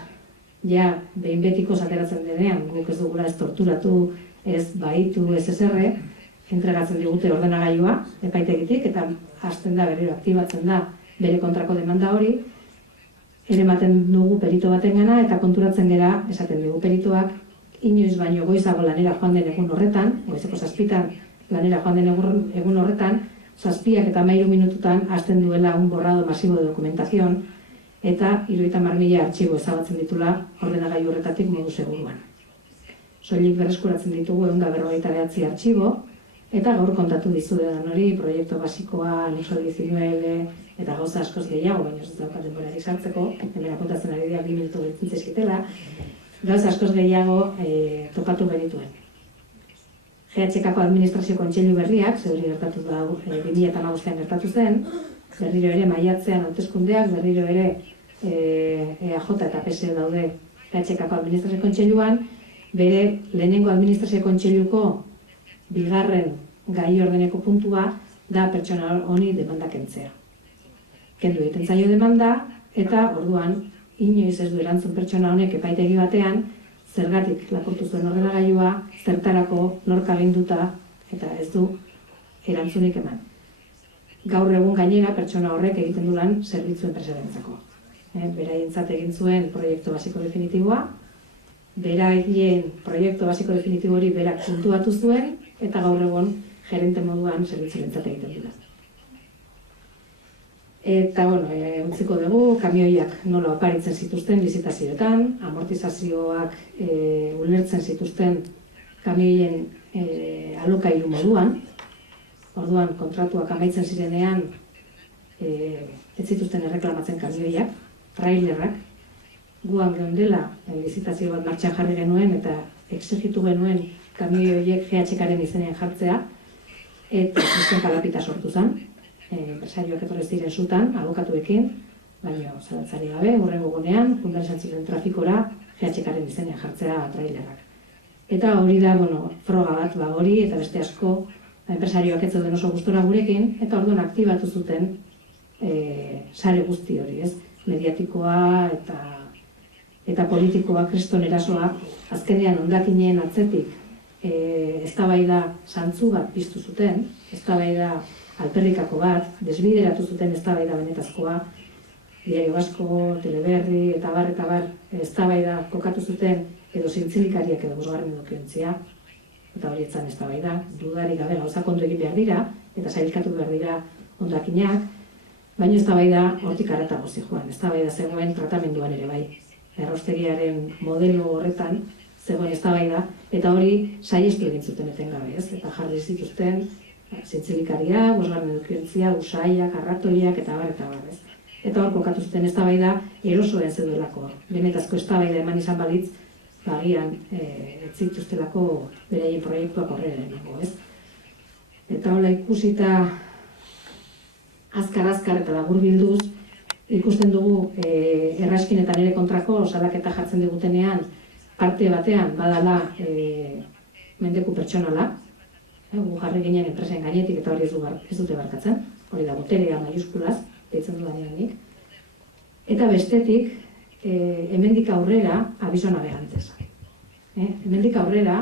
ja, behin betiko ateratzen denean, guk ez dugula ez torturatu, ez baitu, ez eserre, entregatzen digute ordenagailua epaitegitik, eta hasten da berriro aktibatzen da bere kontrako demanda hori, erematen dugu perito batengana, eta konturatzen gera, esaten dugu peritoak, inoiz baino goizago lanera joan den egun horretan, goizeko 7 lanera joan den egun horretan, 7 eta 13 minututan hasten duela un borrado masibo de documentación, eta 30.000 artxibo ezabatzen ditula ordenagailu horretatik modu seguruan. Soilik berreskuratzen ditugu 159 artxibo, eta gaur kontatu dizuedan hori, proiektu basikoa, anexo 19, eta gauza askoz gehiago, baina ez daukat denborari sartzeko, hemen apuntatzen ari dira 2 minutu eskitela, gauza askoz gehiago topatu genituen. GH-kako administrazio kontseilu berriak, zeuri gertatu da 2015an gertatu zen, berriro ere maiatzean hauteskundeak, berriro ere EAJ eta PSE daude GH-kako administrazio kontseiluan, bere lehenengo administrazio kontseiluko bigarren gai ordeneko puntua da pertsona honi demanda kentzea. Kendu egiten zaio demanda, eta orduan inoiz ez du erantzun pertsona honek epaitegi batean, zergatik lapurtu zuen ordenagailua, zertarako nork aginduta, eta ez du erantzunik eman. Gaur egun gainera pertsona horrek egiten du lan zerbitzuen presedentzako. Beraientzat egin zuen proiektu basiko definitiboa, beraien proiektu basiko definitibo hori berak puntuatu zuen, eta gaur egun gerente moduan zerbitzurentzat egiten dira. Eta, utziko dugu, kamioiak nola oparitzen zituzten lizitazioetan, amortizazioak ulertzen zituzten kamioien alokairu moduan. Orduan, kontratuak amaitzen zirenean, ez zituzten erreklamatzen kamioiak, trailerrak. Guan geundela, lizitazio bat martxan jarri genuen eta exigitu genuen kamioi horiek GHK-aren izenean jartzea, eta kriston kalapita sortu zen. Enpresarioak etorrez diren zutan, abokatuekin, baina zalantzari gabe, hurrengo gunean, juntan izan ziren trafikora GHK-aren izenean jartzea trailerrak. Eta hori da, froga bat hori, eta beste asko, enpresarioak ez zeuden oso gustora gurekin, eta orduan aktibatu zuten sare guzti hori, ez? Mediatikoa eta politikoa, kriston erasoa, azkenean hondakinen atzetik eztabaida zantzu bat piztu zuten, eztabaida alperrikako bat, desbideratu zuten eztabaida benetazkoa, Diario Vasco, Teleberri eta bar, eztabaida kokatu zuten edo zintzilikariak edo bosgarren edukiontzia, eta hori etzan eztabaida, dudarik gabe gauzak ondo egin behar dira, eta sailkatu behar dira hondakinak, baina eztabaida hortik haratago zihoan, eztabaida zegoen tratamenduan ere bai. Erraustegiaren modelo horretan zegoen eztabaida, eta hori saihestu egin zuten etengabe, ez? Eta jarri zituzten zintzilikariak, bosgarren edukiontzia, usaiak, arratoiak eta bar, ez? Eta hor kokatu zuten eztabaida erosoen zeduelako. Benetazko eztabaida eman izan balitz, agian ez zituztelako beraien proiektuak horrela emango, ez? Eta hola ikusita azkar eta laburbilduz, ikusten dugu erraskinetan ere kontrako salaketa jartzen digutenean parte batean badala mendeku pertsonala, gu jarri ginen enpresen gainetik eta hori ez dute barkatzen, hori da boterea maiuskulaz, deitzen dudanean nik. Eta bestetik, hemendik aurrera, abiso navegantes. Hemendik aurrera,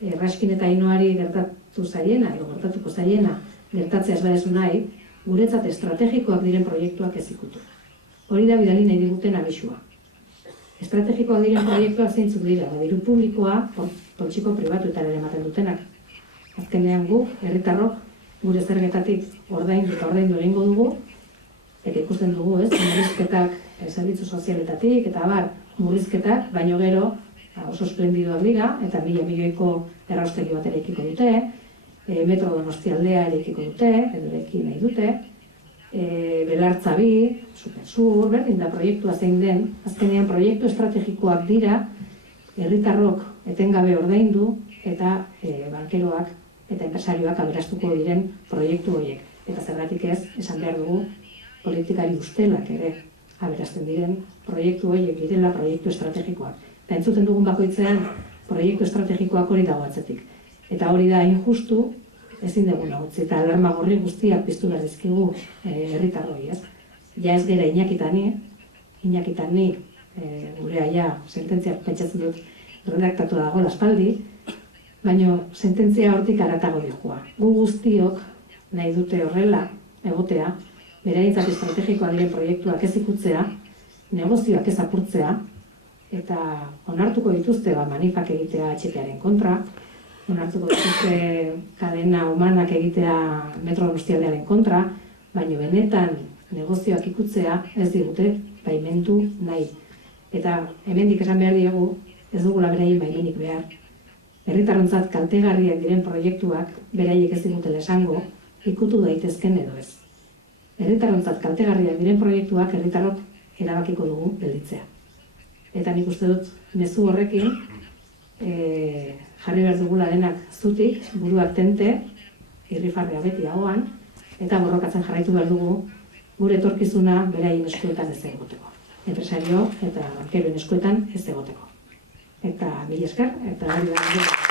Erraskin eta Ainoari gertatu zaiena, edo gertatuko zaiena, gertatzea ez badezu nahi, guretzat estrategikoak diren proiektuak ez ikutu. Hori da bidali nahi diguten abisua. Estrategikoak diren proiektuak zeintzuk dira, diru publikoa, poltsiko pribatuetara ematen dutenak. Azkenean guk, herritarrok, gure zergetatik ordaindu egingo dugu, eta ikusten dugu, ez, murrizketak zerbitzu sozialetatik, eta murrizketak, baino gero oso esplendidoak dira, eta 1.000 milioiko erraustegi bat eraikiko dute, Metro Donostialdea eraikiko dute, edo eraiki nahi dute, Belartza bi, Supersur, berdin da proiektua zein den, azkenean proiektu estrategikoak dira, herritarrok etengabe ordaindu, eta bankeroak eta enpresarioak aberastuko diren proiektu horiek. Eta zergatik ez, esan behar dugu, politikari ustelak ere aberasten diren proiektu horiek direla proiektu estrategikoak. Eta entzuten dugun bakoitzean proiektu estrategikoak hori dago atzetik. Eta hori da injustu, ezin duguna utzi, eta alarma gorri guztiak piztu behar dizkigu herritarroi, ez? Ja ez gera Inakitani, gure aia sententziak pentsatzen dut redaktatu dago aspaldi, baina sententzia hortik haratago dihoa. Gu guztiok nahi dute horrela egotea, beraientzat estrategikoa diren proiektuak ez ikutzea, negozioak ez apurtzea, eta onartuko dituzte manifak egitea HTaren kontra, onartuko dituzte kadena humanak egitea Metro Donostialdearen kontra, baina benetan negozioak ikutzea ez digute baimendu nahi. Eta hemendik esan behar diegu ez dugula beraien baimenik behar. Herritarrontzat kaltegarriak diren proiektuak beraiek ez digutela esango, ikutu daitezken edo ez. Herritarrontzat kaltegarriak diren proiektuak herritarrok erabakiko dugu gelditzea. Eta nik uste dut mezu horrekin jarri behar dugula denak zutik, buruak tente, irrifarrea beti ahoan, eta borrokatzen jarraitu behar dugu gure etorkizuna beraien eskuetan ez egoteko. Enpresario eta bankeroen eskuetan ez egoteko. Eta mila esker, eta hori da.